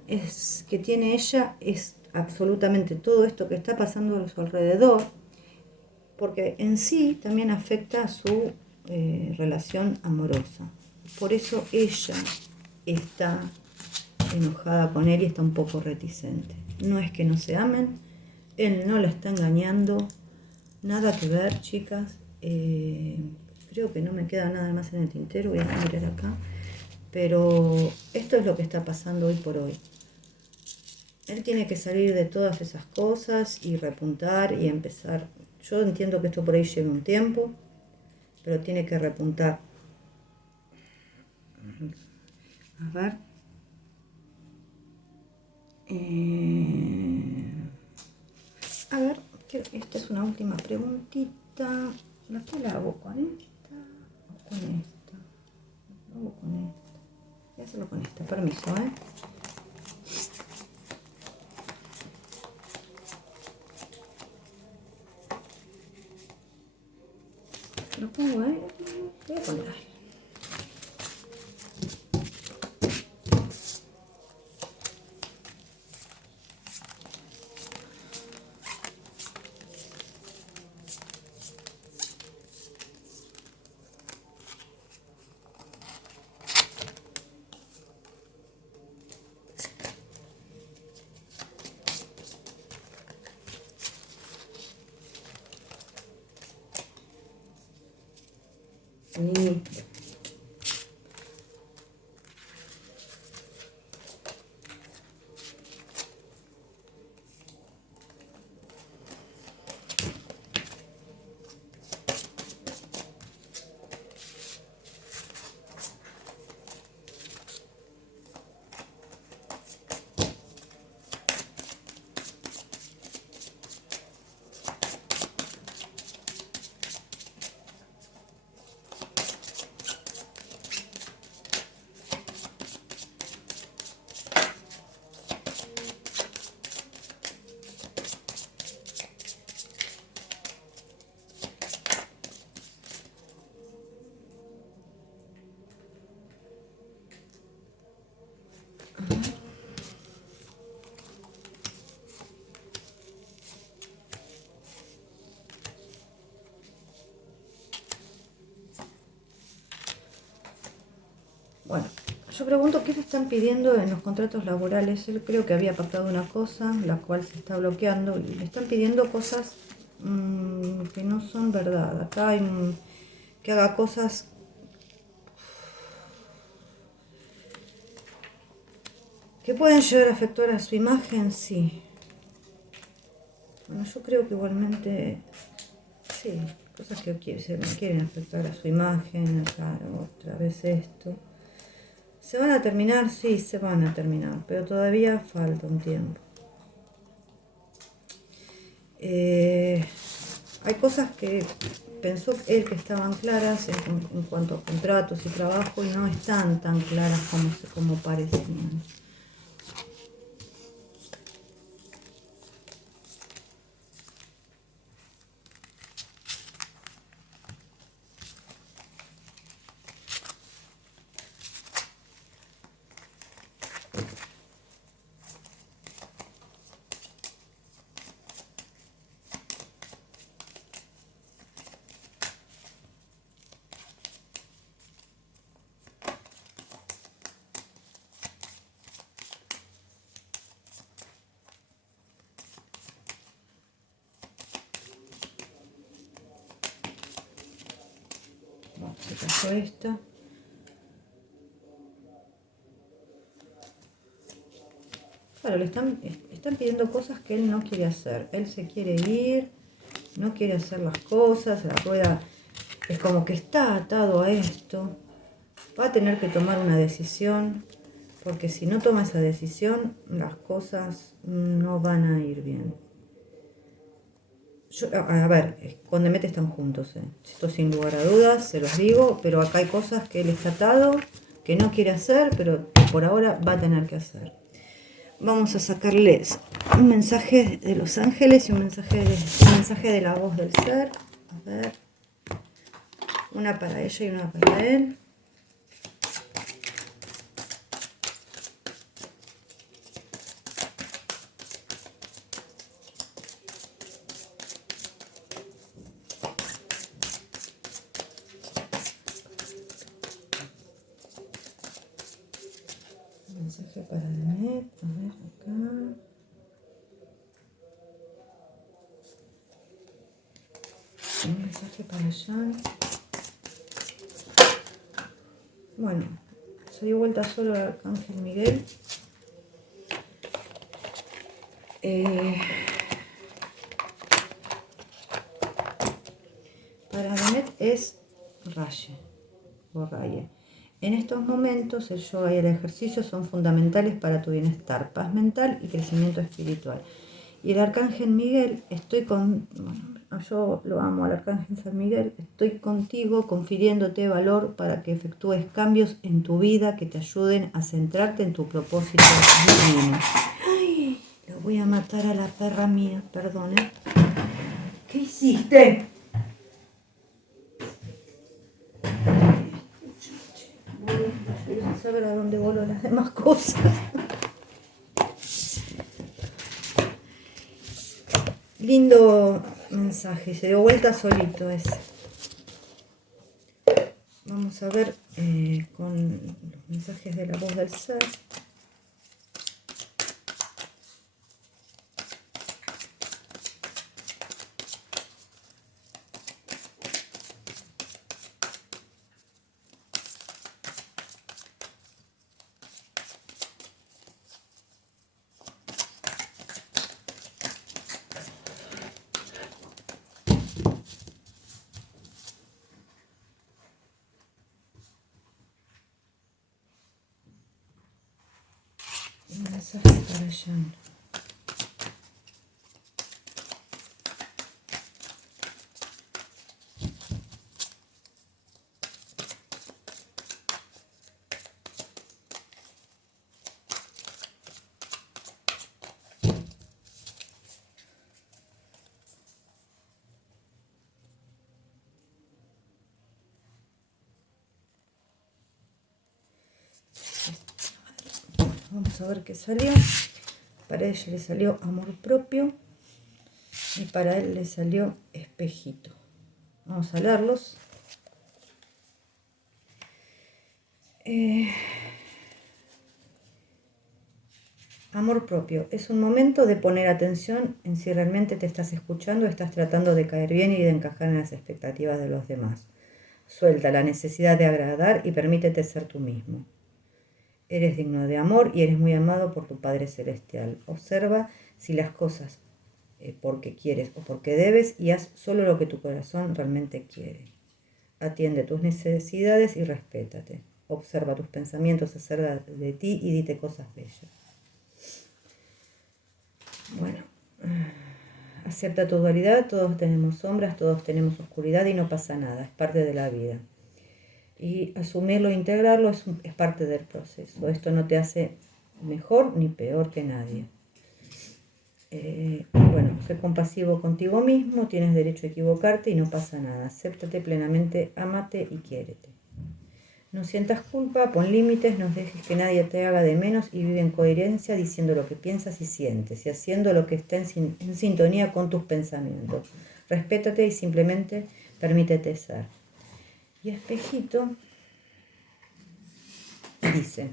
que tiene ella es absolutamente todo esto que está pasando a su alrededor, porque en sí también afecta a su relación amorosa. Por eso ella está enojada con él y está un poco reticente. No es que no se amen, él no la está engañando, nada que ver, chicas. Creo que no me queda nada más en el tintero, voy a mirar acá. Pero esto es lo que está pasando hoy por hoy. Él tiene que salir de todas esas cosas y repuntar y empezar. Yo entiendo que esto por ahí lleva un tiempo, pero tiene que repuntar. A ver. A ver, esta es una última preguntita. ¿La hago con esta o con esta? Lo hago con esta. Voy a hacerlo con esta, permiso, Lo pongo, voy a poner ahí. Y bueno, yo pregunto qué le están pidiendo en los contratos laborales. Él creo que había pactado una cosa, la cual se está bloqueando, y le están pidiendo cosas que no son verdad. Acá hay que haga cosas que pueden llegar a afectar a su imagen, sí. Bueno, yo creo que igualmente, sí, cosas que se quieren afectar a su imagen, acá otra vez esto. ¿Se van a terminar? Sí, se van a terminar, pero todavía falta un tiempo. Hay cosas que pensó él que estaban claras en cuanto a contratos y trabajo y no están tan claras como parecían. Bueno, se pasó esta. Claro, están pidiendo cosas que él no quiere hacer. Él se quiere ir, no quiere hacer las cosas, la rueda es como que está atado a esto. Va a tener que tomar una decisión, porque si no toma esa decisión, las cosas no van a ir bien. A ver, con Demet están juntos, esto sin lugar a dudas, se los digo, pero acá hay cosas que él está atado, que no quiere hacer, pero que por ahora va a tener que hacer. Vamos a sacarles un mensaje de los ángeles y un mensaje de la voz del ser. A ver, una para ella y una para él. Mensaje para Demet, a ver acá. Un mensaje para Jan. Bueno, se dio vuelta solo el arcángel Miguel. Para Demet es Raye o Raye. En estos momentos el yoga y el ejercicio son fundamentales para tu bienestar, paz mental y crecimiento espiritual. Y el arcángel Miguel, yo lo amo al arcángel San Miguel, estoy contigo confiriéndote valor para que efectúes cambios en tu vida que te ayuden a centrarte en tu propósito divino. Ay, lo voy a matar a la perra mía, perdón, ¿eh? ¿Qué hiciste? Quiero saber a dónde voló las demás cosas. Lindo mensaje, se dio vuelta solito ese. Vamos a ver con los mensajes de la voz del ser. pasaje para Jan. Vamos a ver qué salió. Para ella le salió amor propio y para él le salió espejito. Vamos a leerlos. Amor propio. Es un momento de poner atención en si realmente te estás escuchando o estás tratando de caer bien y de encajar en las expectativas de los demás. Suelta la necesidad de agradar y permítete ser tú mismo. Eres digno de amor y eres muy amado por tu Padre Celestial. Observa si las cosas porque quieres o porque debes y haz solo lo que tu corazón realmente quiere. Atiende tus necesidades y respétate. Observa tus pensamientos acerca de ti y dite cosas bellas. Bueno, acepta tu dualidad, todos tenemos sombras, todos tenemos oscuridad y no pasa nada, es parte de la vida. Y asumirlo e integrarlo es parte del proceso. Esto no te hace mejor ni peor que nadie. Bueno, sé compasivo contigo mismo, tienes derecho a equivocarte y no pasa nada. Acéptate plenamente, ámate y quiérete. No sientas culpa, pon límites, no dejes que nadie te haga de menos y vive en coherencia diciendo lo que piensas y sientes y haciendo lo que está en sintonía con tus pensamientos. Respétate y simplemente permítete ser. Y espejito dice,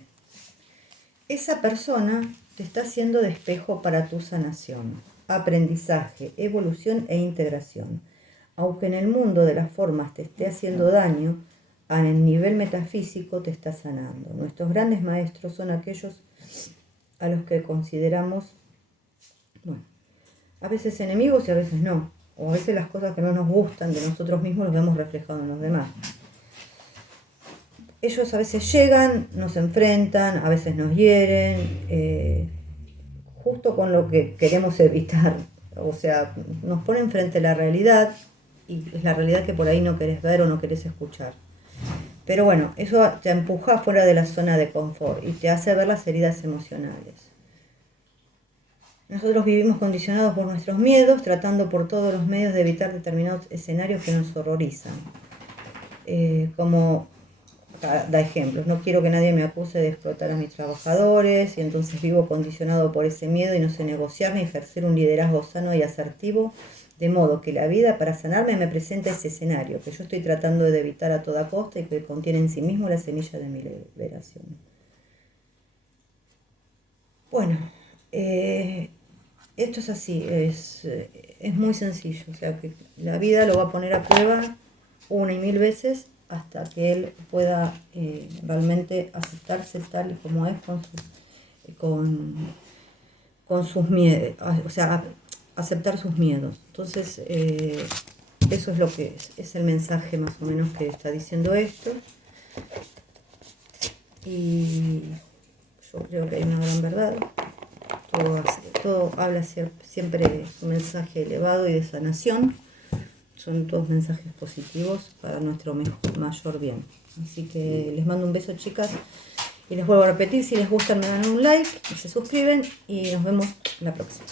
esa persona te está haciendo de espejo para tu sanación, aprendizaje, evolución e integración. Aunque en el mundo de las formas te esté haciendo daño, a nivel metafísico te está sanando. Nuestros grandes maestros son aquellos a los que consideramos, bueno, a veces enemigos y a veces no. O a veces las cosas que no nos gustan de nosotros mismos los vemos reflejados en los demás. Ellos a veces llegan, nos enfrentan, a veces nos hieren, justo con lo que queremos evitar. O sea, nos ponen frente a la realidad y es la realidad que por ahí no querés ver o no querés escuchar. Pero bueno, eso te empuja fuera de la zona de confort y te hace ver las heridas emocionales. Nosotros vivimos condicionados por nuestros miedos, tratando por todos los medios de evitar determinados escenarios que nos horrorizan. Como da ejemplos, no quiero que nadie me acuse de explotar a mis trabajadores y entonces vivo condicionado por ese miedo y no sé negociar ni ejercer un liderazgo sano y asertivo, de modo que la vida para sanarme me presenta ese escenario que yo estoy tratando de evitar a toda costa y que contiene en sí mismo la semilla de mi liberación. Bueno, esto es así, es muy sencillo, o sea que la vida lo va a poner a prueba una y mil veces hasta que él pueda realmente aceptarse tal y como es con sus miedos, o sea, aceptar sus miedos. Entonces, eso es lo que es el mensaje más o menos que está diciendo esto. Y yo creo que hay una gran verdad. Todo habla siempre de un mensaje elevado y de sanación. Son todos mensajes positivos para nuestro mayor bien. Así que les mando un beso, chicas. Y les vuelvo a repetir, si les gustan me dan un like, se suscriben y nos vemos la próxima.